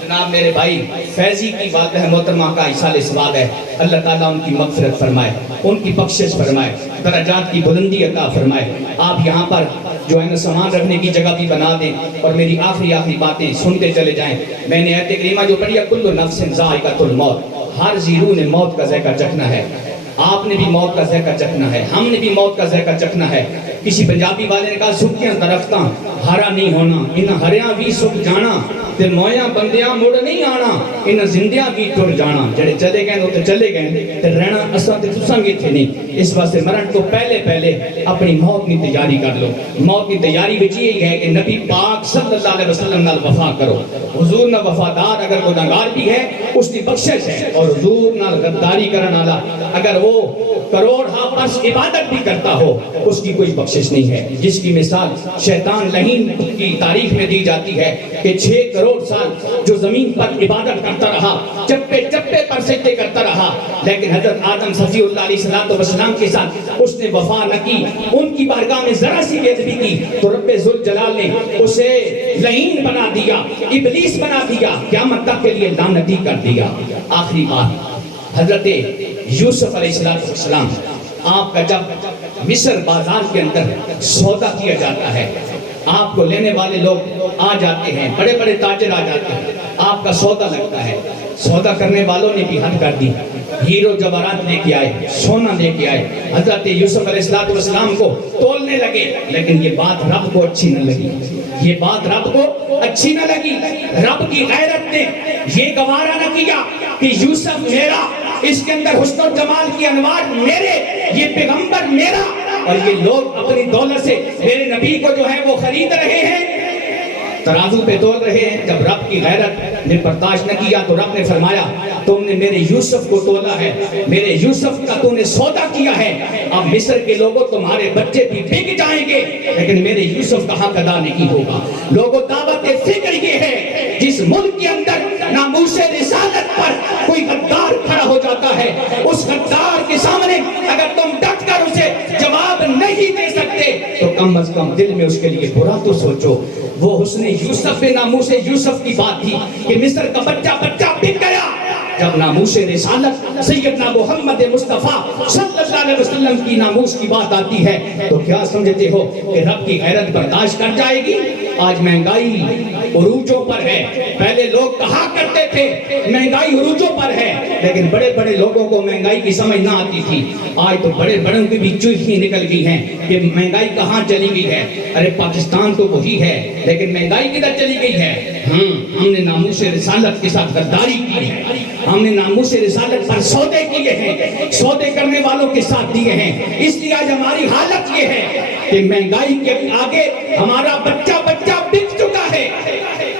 جناب میرے بھائی فیضی کی والدہ محترمہ کا ایصال ثواب ہے، اللہ تعالیٰ ان کی مغفرت فرمائے، ان کی بخشش فرمائے، درجات کی بلندی عطا فرمائے۔ آپ یہاں پر جو ہے نا سامان رکھنے کی جگہ بھی بنا دیں اور میری آخری باتیں سنتے چلے جائیں۔ میں نے آیت کریمہ جو پڑھی ہے کل نفس ذائقۃ الموت، ہر زیرو نے موت کا ذائقہ چکھنا ہے۔ آپ نے بھی موت کا ذائقہ چکھنا ہے، ہم نے بھی موت کا ذائقہ چکھنا ہے۔ کسی پنجابی والے نے کہا سکیاں درختاں ہرا نہیں ہونا، ان ہریاں بھی سک جانا تے مویاں بندیاں مڑ نہیں آنا، ان زندیاں بھی ٹر جانا۔ جڑے چلے گئے وہ تے چلے گئے تے رہنا اساں تے تساں گے تھے نہیں۔ اس واسطے مرن تو پہلے اپنی موت کی تیاری کر لو۔ موت کی تیاری وچ یہی ہے کہ نبی پاک صلی اللہ علیہ وسلم نال وفا کرو۔ حضور نال وفادار اگر گناہگار بھی ہے اس کی بخشش ہے، اور حضور نال غداری کرن والا اگر وہ کروڑ ہاں برس عبادت بھی کرتا ہو اس کی کوئی بخشش نہیں ہے۔ جس کی مثال شیطان لعین کی تاریخ میں دی جاتی ہے کہ 6 کروڑ سال جو زمین پر عبادت کرتا رہا، چپے چپے پر سجدے کرتا رہا، لیکن حضرت آدم صفی اللہ علیہ السلام کے ساتھ اس نے وفا نہ کی، ان کی بارگاہ میں ذرا سی بے ادبی کی تو رب ذوالجلال نے اسے لعین بنا دیا، ابلیس بنا دیا، قیامت تک کے لیے لعنتی کر دیا۔ آخری بات حضرت یوسف علیہ السلام، آپ کا جب مصر بازار کے اندر سودا کیا جاتا ہے، آپ کو لینے والے لوگ آ جاتے ہیں، بڑے بڑے تاجر آ جاتے ہیں، آپ کا سودا لگتا ہے، سودا کرنے والوں نے بھی حد کر دی، ہیرو جواہرات لے کے آئے، سونا لے کے آئے، حضرت یوسف علیہ السلام کو تولنے لگے، لیکن یہ بات رب کو اچھی نہ لگی، یہ بات رب کو اچھی نہ لگی۔ رب کی غیرت نے یہ گوارا نہ کیا کہ یوسف میرا، اس کے اندر حسن و جمال کی انوار میرے، یہ پیغمبر میرا، اور یہ لوگ اپنی دولت سے میرے نبی کو جو ہے وہ خرید رہے ہیں، ترازو پہ تول رہے ہیں۔ جب رب کی غیرت نے برداشت نہ کیا تو رب نے فرمایا تم نے میرے یوسف کو تولا ہے، میرے یوسف کا تو نے سودا کیا ہے، اب مصر کے لوگوں تمہارے بچے بھی بک جائیں گے لیکن میرے یوسف کا حق ادا نہیں ہوگا۔ لوگوں دعوت فکر یہ ہے جس ملک کے اندر ناموس رسالت پر کوئی غدار کھڑا ہو جاتا ہے، اس غدار کے سامنے اگر تم ڈٹ کر اسے جواب نہیں دے سکتے تو کم از کم دل میں اس کے لیے برا تو سوچو۔ وہ حسن یوسف پہ ناموس یوسف کی بات تھی کہ مصر کا بچہ بک گیا۔ جب ناموس رسالت سیدنا محمد مصطفیٰ صلی اللہ علیہ وسلم کی ناموس کی بات آتی ہے تو کیا سمجھتے ہو کہ رب کی غیرت برداشت کر جائے گی؟ آج مہنگائی عروجوں پر ہے، پہلے لوگ کہا کرتے تھے مہنگائی عروجوں پر ہے، لیکن بڑے بڑے لوگوں کو مہنگائی کی سمجھ نہ آتی تھی۔ آج تو بڑے بڑوں کی بھی چوخی نکل گئی ہیں کہ مہنگائی کہاں چلی گئی ہے۔ ارے پاکستان تو وہی ہے لیکن مہنگائی کدھر چلی گئی ہے؟ ہم نے ناموس رسالت کے ساتھ غداری کی ہے، ہم نے ناموس رسالت پر سودے کیے ہیں، سودے کرنے والوں کے ساتھ دیے ہیں۔ اس لیے آج ہماری حالت یہ ہے کہ مہنگائی کے آگے ہمارا بچہ بک چکا ہے۔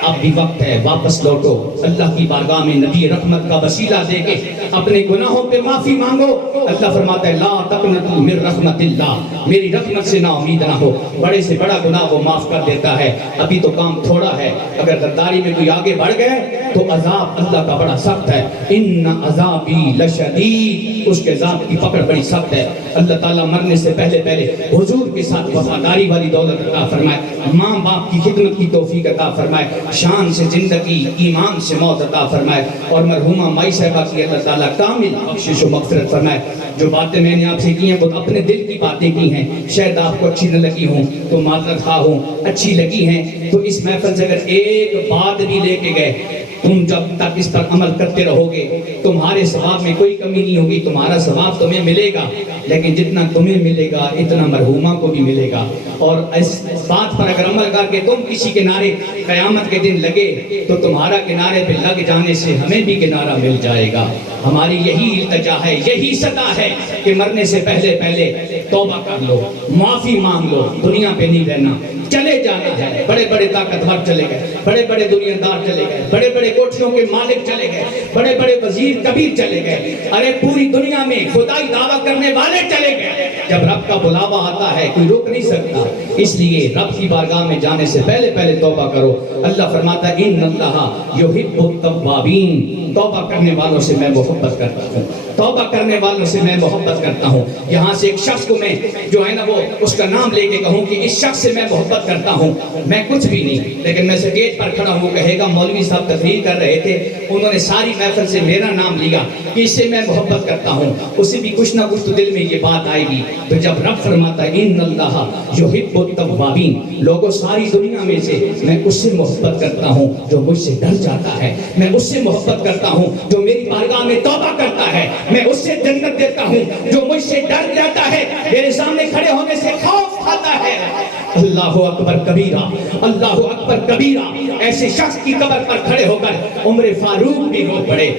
اب بھی وقت ہے واپس لوٹو، اللہ کی بارگاہ میں نبی رحمت کا وسیلہ دے کے اپنے گناہوں پہ معافی مانگو۔ اللہ فرماتا ہے لا تقنطوا من رحمت اللہ، میری رحمت سے نا امید نہ ہو، بڑے سے بڑا گناہ وہ معاف کر دیتا ہے۔ ابھی تو کام تھوڑا ہے، اگر غداری میں کوئی آگے بڑھ گئے تو عذاب اللہ کا بڑا سخت ہے. ان عذابی لشدید، اس کے عذاب کی پکڑ بڑی سخت ہے. اللہ تعالیٰ مرنے سے پہلے حضور کے ساتھ وفاداری والی دولت عطا فرمائے، ماں باپ کی خدمت کی توفیق عطا فرمائے، شان سے زندگی، ایمان سے موت عطا فرمائے، اور مرحومہ مائی صاحبہ کی اللہ تعالیٰ کامل بخشش و مغفرت فرمائے. جو باتیں میں نے آپ سے کی ہیں وہ اپنے دل کی باتیں کی ہیں، شاید آپ کو اچھی نہ لگی ہوں تو معذرت خواہ ہوں. اچھی لگی ہیں تو اس محفل سے اگر ایک بات بھی لے کے گئے، تم جب تک اس پر عمل کرتے رہو گے تمہارے ثواب میں کوئی کمی نہیں ہوگی. تمہارا ثواب تمہیں ملے گا، لیکن جتنا تمہیں ملے گا اتنا مرحومہ کو بھی ملے گا. اور اس بات پر اگر عمل کر کے تم کسی کنارے قیامت کے دن لگے تو تمہارا کنارے پہ لگ جانے سے ہمیں بھی کنارہ مل جائے گا. ہماری یہی التجا ہے، یہی صدا ہے کہ مرنے سے پہلے توبہ کر لو، معافی مانگ لو. دنیا پہ نہیں رہنا، چلے جانا ہے. بڑے بڑے طاقتور چلے گئے، بڑے بڑے دنیا دار چلے گئے، بڑے بڑے کوٹھیوں کے مالک چلے گئے، بڑے بڑے وزیر کبیر چلے گئے. ارے پوری دنیا میں خدائی دعویٰ کرنے والے چلے گئے. جب رب کا بلاوا آتا ہے کوئی روک نہیں سکتا. اس لیے رب کی بارگاہ میں جانے سے پہلے توبہ کرو. اللہ فرماتا ہے ان اللہ یحب التوابین، توبہ کرنے والوں سے میں محبت کرتا ہوں، توبہ کرنے والوں سے میں محبت کرتا ہوں. یہاں سے ایک شخص کو میں جو ہے نا وہ اس کا نام لے کے کہوں کہ اس شخص سے میں محبت کرتا ہوں، میں کچھ بھی نہیں، لیکن میں سٹیج پر کھڑا ہوں کہے گا مولوی صاحب تقریر کر رہے تھے، انہوں نے ساری محفل سے میرا نام لیا کہ اس سے میں محبت کرتا ہوں. اسے بھی کچھ نہ کچھ تو دل میں یہ بات آئے گی. تو جب رب فرماتا ہے ان اللہ یحب التوابین، لوگوں ساری دنیا میں سے میں اس سے محبت کرتا ہوں جو مجھ سے ڈر جاتا ہے، میں اس سے محبت کرتا ہوں جو میری بارگاہ میں توبہ کرتا ہے، میں اس سے جنت دیتا ہوں جو مجھ سے ڈر جاتا ہے، میرے سامنے کھڑے ہونے سے خوف کھاتا ہے. اللہ اکبر کبیرہ، اللہ اکبر کبیرہ. ایسے شخص کی قبر پر کھڑے ہو کر عمر فاروق بھی رو پڑے.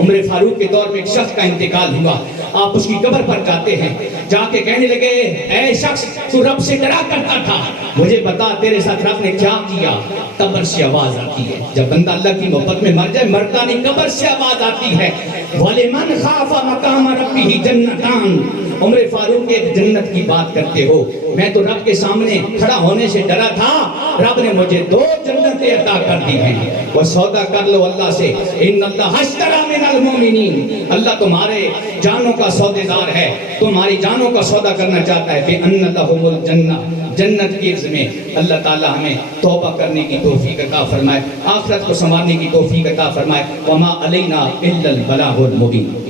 عمر فاروق کے دور میں ایک شخص کا انتقال ہوا، آپ اس کی قبر پر جاتے ہیں، جا کے کہنے لگے اے شخص تو رب سے ڈرا کرتا تھا، مجھے بتا تیرے ساتھ رب نے کیا کیا. قبر سے آواز آتی ہے. جب بندہ اللہ کی محبت میں مر جائے مرتا نہیں، قبر سے آواز آتی ہے وَلِمَنْ خَافَ مَقَامَ رَبِّهِ جَنَّتَانِ. عمر فاروق کے جنت کی بات کرتے ہو، میں تو رب کے سامنے کھڑا ہونے سے ڈرا تھا، رب نے مجھے 2 جنتیں عطا کر دی ہیں. وہ سودا کر لو اللہ سے. ان اللہ اشتری من المؤمنین، اللہ تمہارے جانوں کا سودےدار ہے، تمہاری جانوں کا سودا کرنا چاہتا ہے. بِأَنَّ لَهُمُ الْجَنَّةَ، جنت کی عرض میں. اللہ تعالی ہمیں توبہ کرنے کی توفیق عطا فرمائے، آخرت کو سنوارنے کی توفیق عطا فرمائے. وَمَا عَلَيْنَا إِلَّا الْبَلَاغُ الْمُبِينُ.